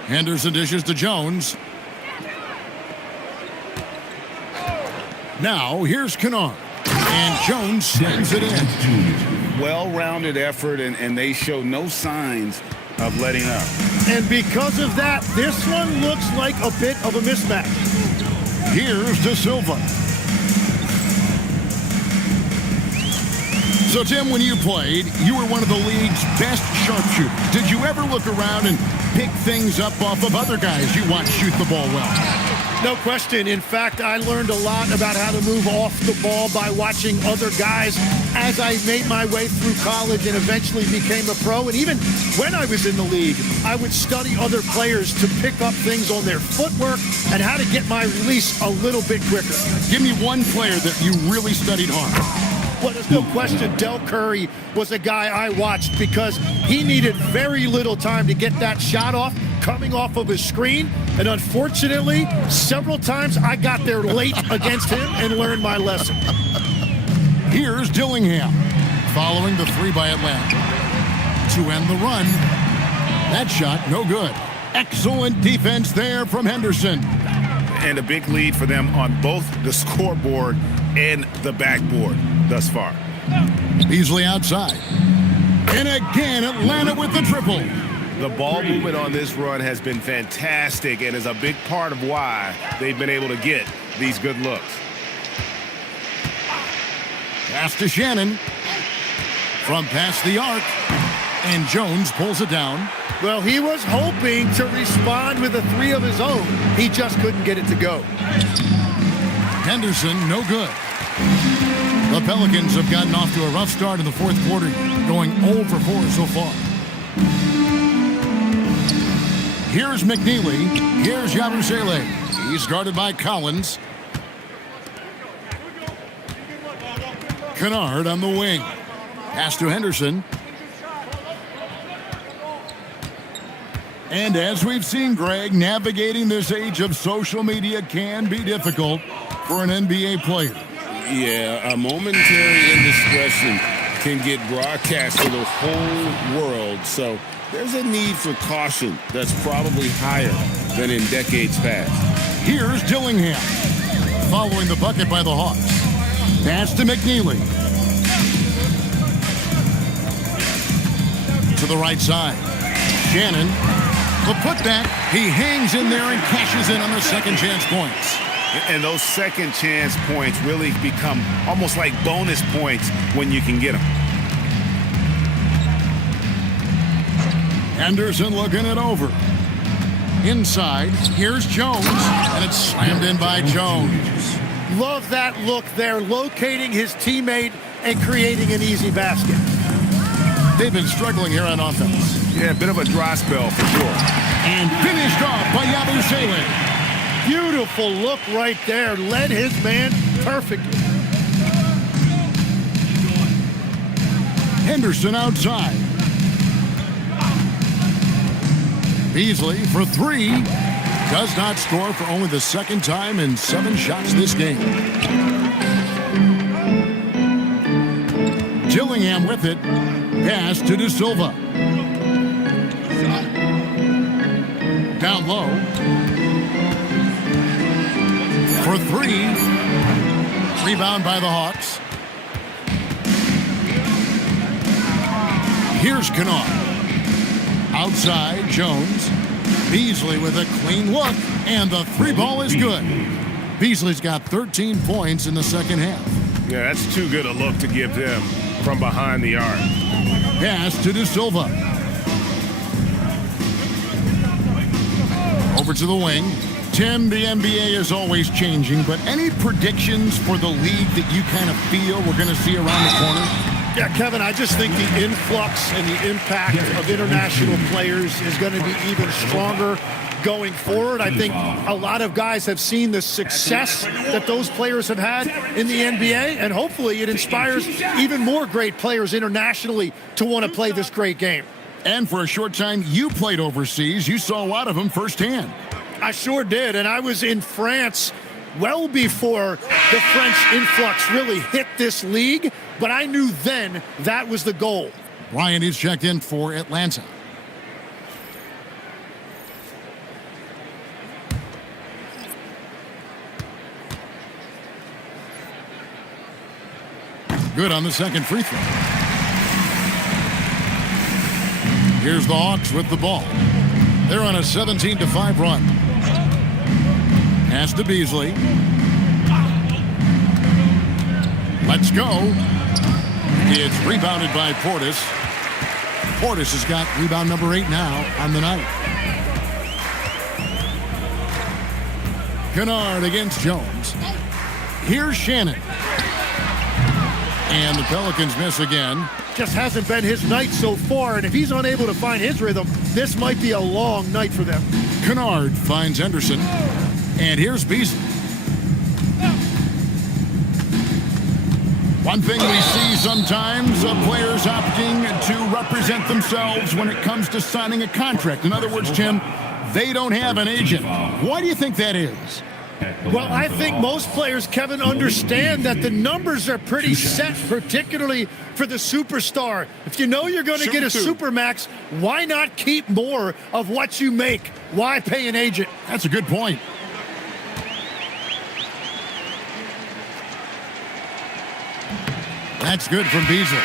Henderson dishes to Jones. Now here's Kennard. And Jones sends it in. Well-rounded effort, and they show no signs of letting up. And because of that, this one looks like a bit of a mismatch. Here's De Silva. So, Tim, when you played, you were one of the league's best sharpshooters. Did you ever look around and pick things up off of other guys you watch shoot the ball well? No question. In fact, I learned a lot about how to move off the ball by watching other guys as I made my way through college and eventually became a pro. And even when I was in the league, I would study other players to pick up things on their footwork and how to get my release a little bit quicker. Give me one player that you really studied hard. Well, there's no question Del Curry was a guy I watched because he needed very little time to get that shot off coming off of his screen. And unfortunately, several times I got there late against him and learned my lesson. Here's Dillingham following the 3 by Atlanta to end the run. That shot, no good. Excellent defense there from Henderson. And a big lead for them on both the scoreboard and the backboard thus far. Beasley outside. And again, Atlanta with the triple. The ball movement on this run has been fantastic and is a big part of why they've been able to get these good looks. Pass to Shannon. From past the arc. And Jones pulls it down. Well, he was hoping to respond with a 3 of his own. He just couldn't get it to go. Henderson, no good. The Pelicans have gotten off to a rough start in the fourth quarter, going 0 for 4 so far. Here's McNeely. Here's Yabusele. He's guarded by Collins. Kennard on the wing. Pass to Henderson. And as we've seen, Greg, navigating this age of social media can be difficult for an NBA player. Yeah, a momentary indiscretion can get broadcast to the whole world. So there's a need for caution that's probably higher than in decades past. Here's Dillingham following the bucket by the Hawks. Pass to McNeely. To the right side. Shannon. The putback. He hangs in there and cashes in on the second chance points. And those second chance points really become almost like bonus points when you can get them. Henderson looking it over. Inside, here's Jones, and it's slammed in by Jones. Love that look there, locating his teammate and creating an easy basket. They've been struggling here on offense. Yeah, a bit of a dry spell for sure. And finished off by Yabusele. Beautiful look right there. Led his man perfectly. Henderson outside. Beasley for 3. Does not score for only the second time in 7 shots this game. Dillingham with it. Pass to De Silva. Down low. For 3. Rebound by the Hawks. Here's Kennard. Outside, Jones. Beasley with a clean look, and the three ball is good. Beasley's got 13 points in the second half. Yeah, that's too good a look to give them from behind the arc. Pass to De Silva. Over to the wing. Tim, the NBA is always changing, but any predictions for the league that you kind of feel we're going to see around the corner? Yeah, Kevin, I just think the influx and the impact of international players is going to be even stronger going forward. I think a lot of guys have seen the success that those players have had in the NBA, and hopefully it inspires even more great players internationally to want to play this great game. And for a short time, you played overseas. You saw a lot of them firsthand. I sure did, and I was in France well before the French influx really hit this league, but I knew then that was the goal. Bryant is checked in for Atlanta. Good on the second free throw. Here's the Hawks with the ball. They're on a 17-5 run. Pass to Beasley. Let's go. It's rebounded by Portis. Portis has got rebound number 8 now on the night. Kennard against Jones. Here's Shannon. And the Pelicans miss again. Just hasn't been his night so far, and if he's unable to find his rhythm, this might be a long night for them. Kennard finds Henderson. And here's Beasley. One thing we see sometimes, players opting to represent themselves when it comes to signing a contract. In other words, Tim, they don't have an agent. Why do you think that is? Well, I think most players, Kevin, understand that the numbers are pretty set, particularly for the superstar. If you know you're going to get a supermax, why not keep more of what you make? Why pay an agent? That's a good point. That's good from Beasley.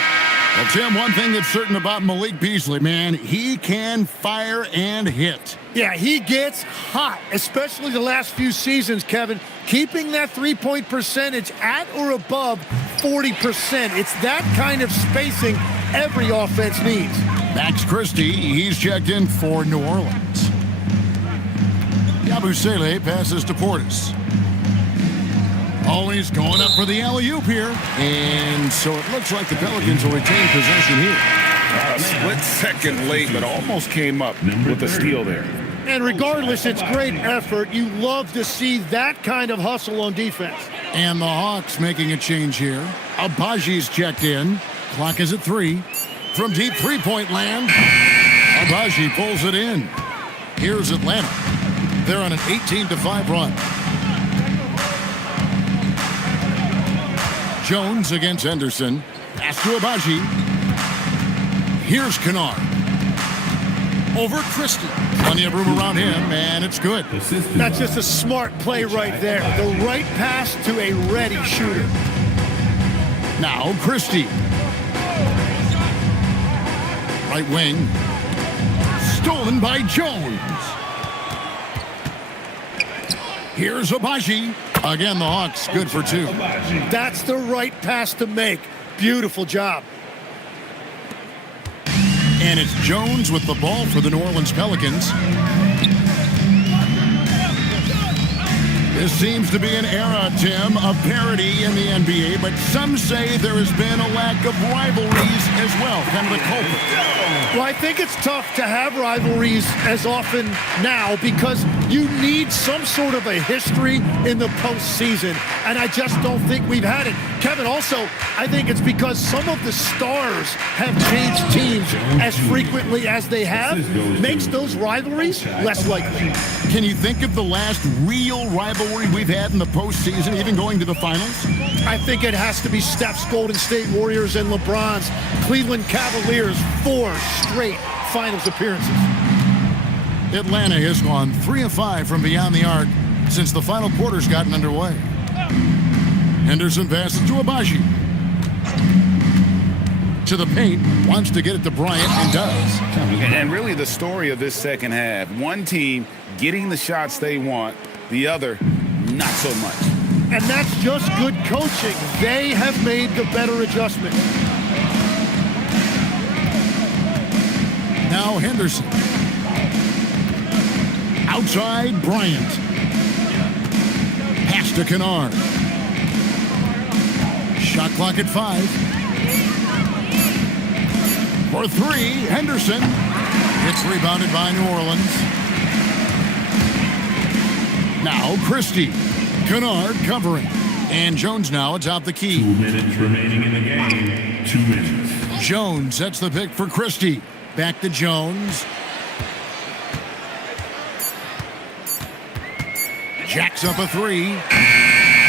Well, Tim, one thing that's certain about Malik Beasley, man, he can fire and hit. Yeah, he gets hot, especially the last few seasons, Kevin. Keeping that three-point percentage at or above 40%. It's that kind of spacing every offense needs. Max Christie, he's checked in for New Orleans. Yabusele passes to Portis. Always going up for the alley-oop here. And so it looks like the Pelicans will retain possession here. Split second late, but almost came up with a steal there. And regardless, it's great effort. You love to see that kind of hustle on defense. And the Hawks making a change here. Abaji's checked in. Clock is at 3. From deep three-point land, Abaji pulls it in. Here's Atlanta. They're on an 18-5 run. Jones against Henderson. Pass to Abaji. Here's Kennard. Over Christie. Plenty of room around him, and it's good. That's just a smart play right there. The right pass to a ready shooter. Now Christie. Right wing. Stolen by Jones. Here's Abaji. Again, the Hawks good for 2. That's the right pass to make. Beautiful job. And it's Jones with the ball for the New Orleans Pelicans. This seems to be an era, Tim, of parity in the NBA, but some say there has been a lack of rivalries as well. Kind of the culprit. Well, I think it's tough to have rivalries as often now because you need some sort of a history in the postseason, and I just don't think we've had it. Kevin, also, I think it's because some of the stars have changed teams as frequently as they have, makes those rivalries less likely. Can you think of the last real rivalry we've had in the postseason, even going to the finals? I think it has to be Steph's Golden State Warriors and LeBron's Cleveland Cavaliers, 4 straight finals appearances. Atlanta has gone 3 of 5 from beyond the arc since the final quarter's gotten underway. Henderson passes to Abaji. to the paint, wants to get it to Bryant, and does. And really the story of this second half, one team getting the shots they want, the other not so much. And that's just good coaching. They have made the better adjustment. Now Henderson. Outside, Bryant. Pass to Kennard. Shot clock at 5. For 3, Henderson. It's rebounded by New Orleans. Now Christie. Kennard covering. And Jones now atop the key. 2 minutes remaining in the game. 2 minutes. Jones sets the pick for Christie. Back to Jones. Jacks up a 3.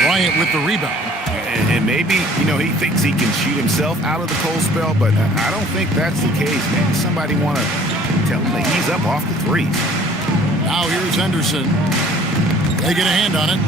Bryant with the rebound. And maybe, he thinks he can shoot himself out of the cold spell, but I don't think that's the case. Maybe somebody want to tell him to ease up off the threes. Now here's Henderson. They get a hand on it.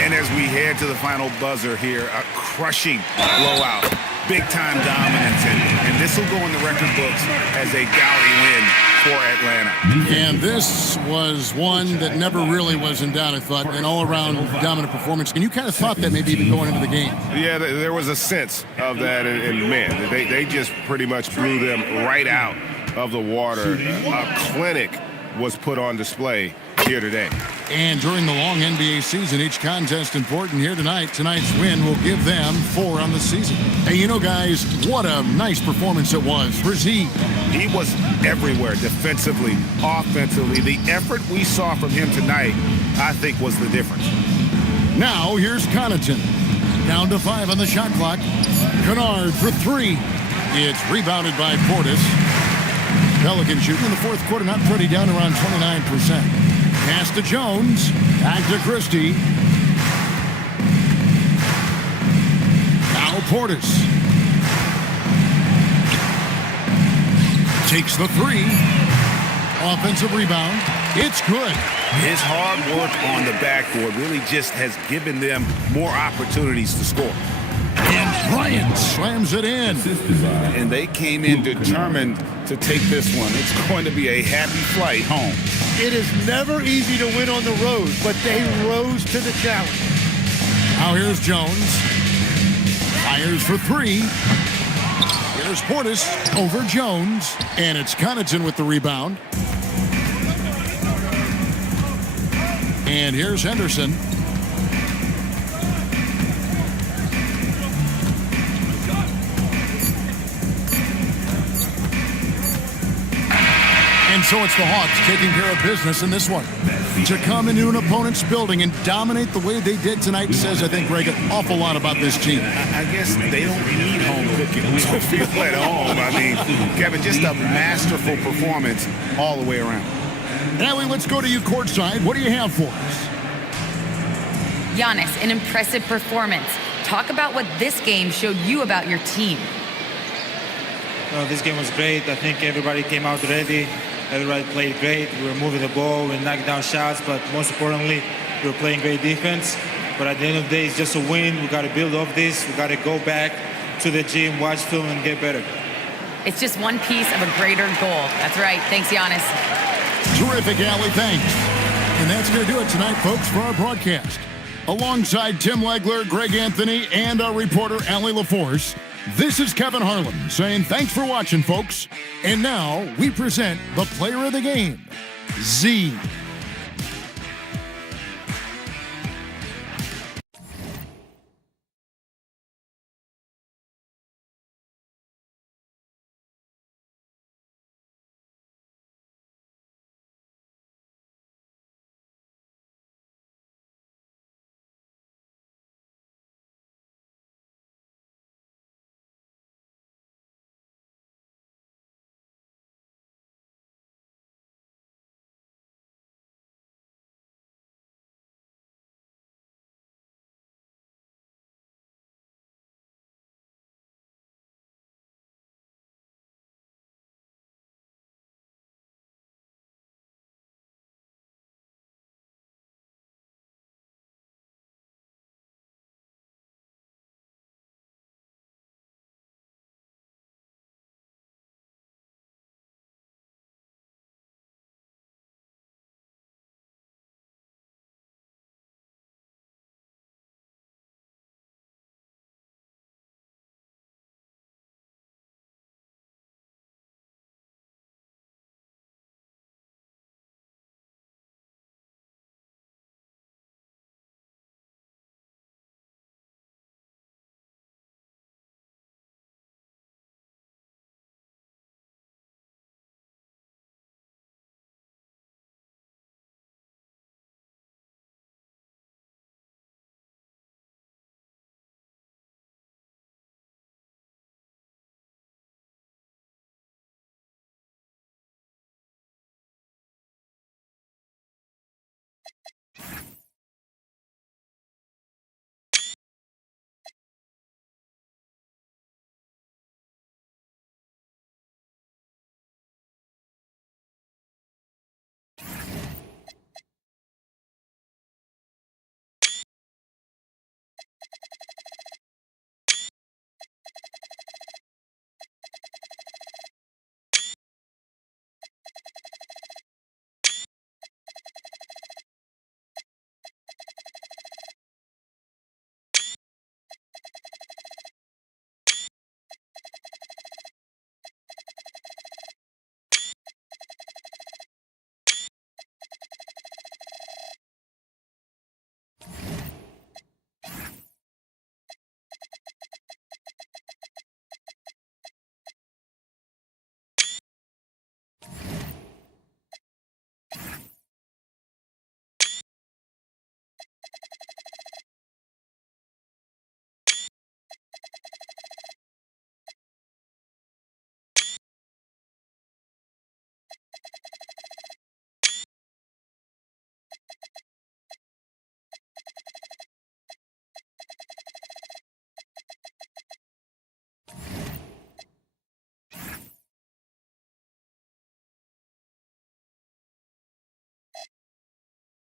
And as we head to the final buzzer here, a crushing blowout. Big-time dominance, and this will go in the record books as a gaudy win for Atlanta. And this was one that never really was in doubt, I thought, an all-around dominant performance. And you kind of thought that maybe even going into the game. Yeah, there was a sense of that, and man, they just pretty much blew them right out of the water. A clinic was put on display here today. And during the long NBA season, each contest important here tonight. Tonight's win will give them 4 on the season. Hey, guys, what a nice performance it was for Z. He was everywhere, defensively, offensively. The effort we saw from him tonight, I think, was the difference. Now, here's Connaughton. Down to 5 on the shot clock. Kennard for 3. It's rebounded by Portis. Pelicans shooting in the fourth quarter, not pretty, down around 29%. Pass to Jones. Back to Christie. Now Portis. Takes the 3. Offensive rebound. It's good. His hard work on the backboard really just has given them more opportunities to score. And Bryant slams it in. And they came in determined to take this one. It's going to be a happy flight home. It is never easy to win on the road, but they rose to the challenge. Now here's Jones. Fires for 3. Here's Portis over Jones. And it's Connaughton with the rebound. And here's Henderson. And so it's the Hawks taking care of business in this one. To come into an opponent's building and dominate the way they did tonight says, I think, Greg, an awful lot about this team. I guess they don't need home cooking to feel at home. I mean, Kevin, just a masterful performance all the way around. Allie, let's go to you courtside. What do you have for us? Giannis, an impressive performance. Talk about what this game showed you about your team. This game was great. I think everybody came out ready. Everybody played great. We were moving the ball, we knocked down shots, but most importantly, we were playing great defense. But at the end of the day, it's just a win. We got to build off this. We got to go back to the gym, watch film, and get better. It's just one piece of a greater goal. That's right. Thanks, Giannis. Terrific, Allie. Thanks. And that's going to do it tonight, folks, for our broadcast. Alongside Tim Legler, Greg Anthony, and our reporter, Allie LaForce, this is Kevin Harlan saying thanks for watching, folks. And now we present the player of the game, Z.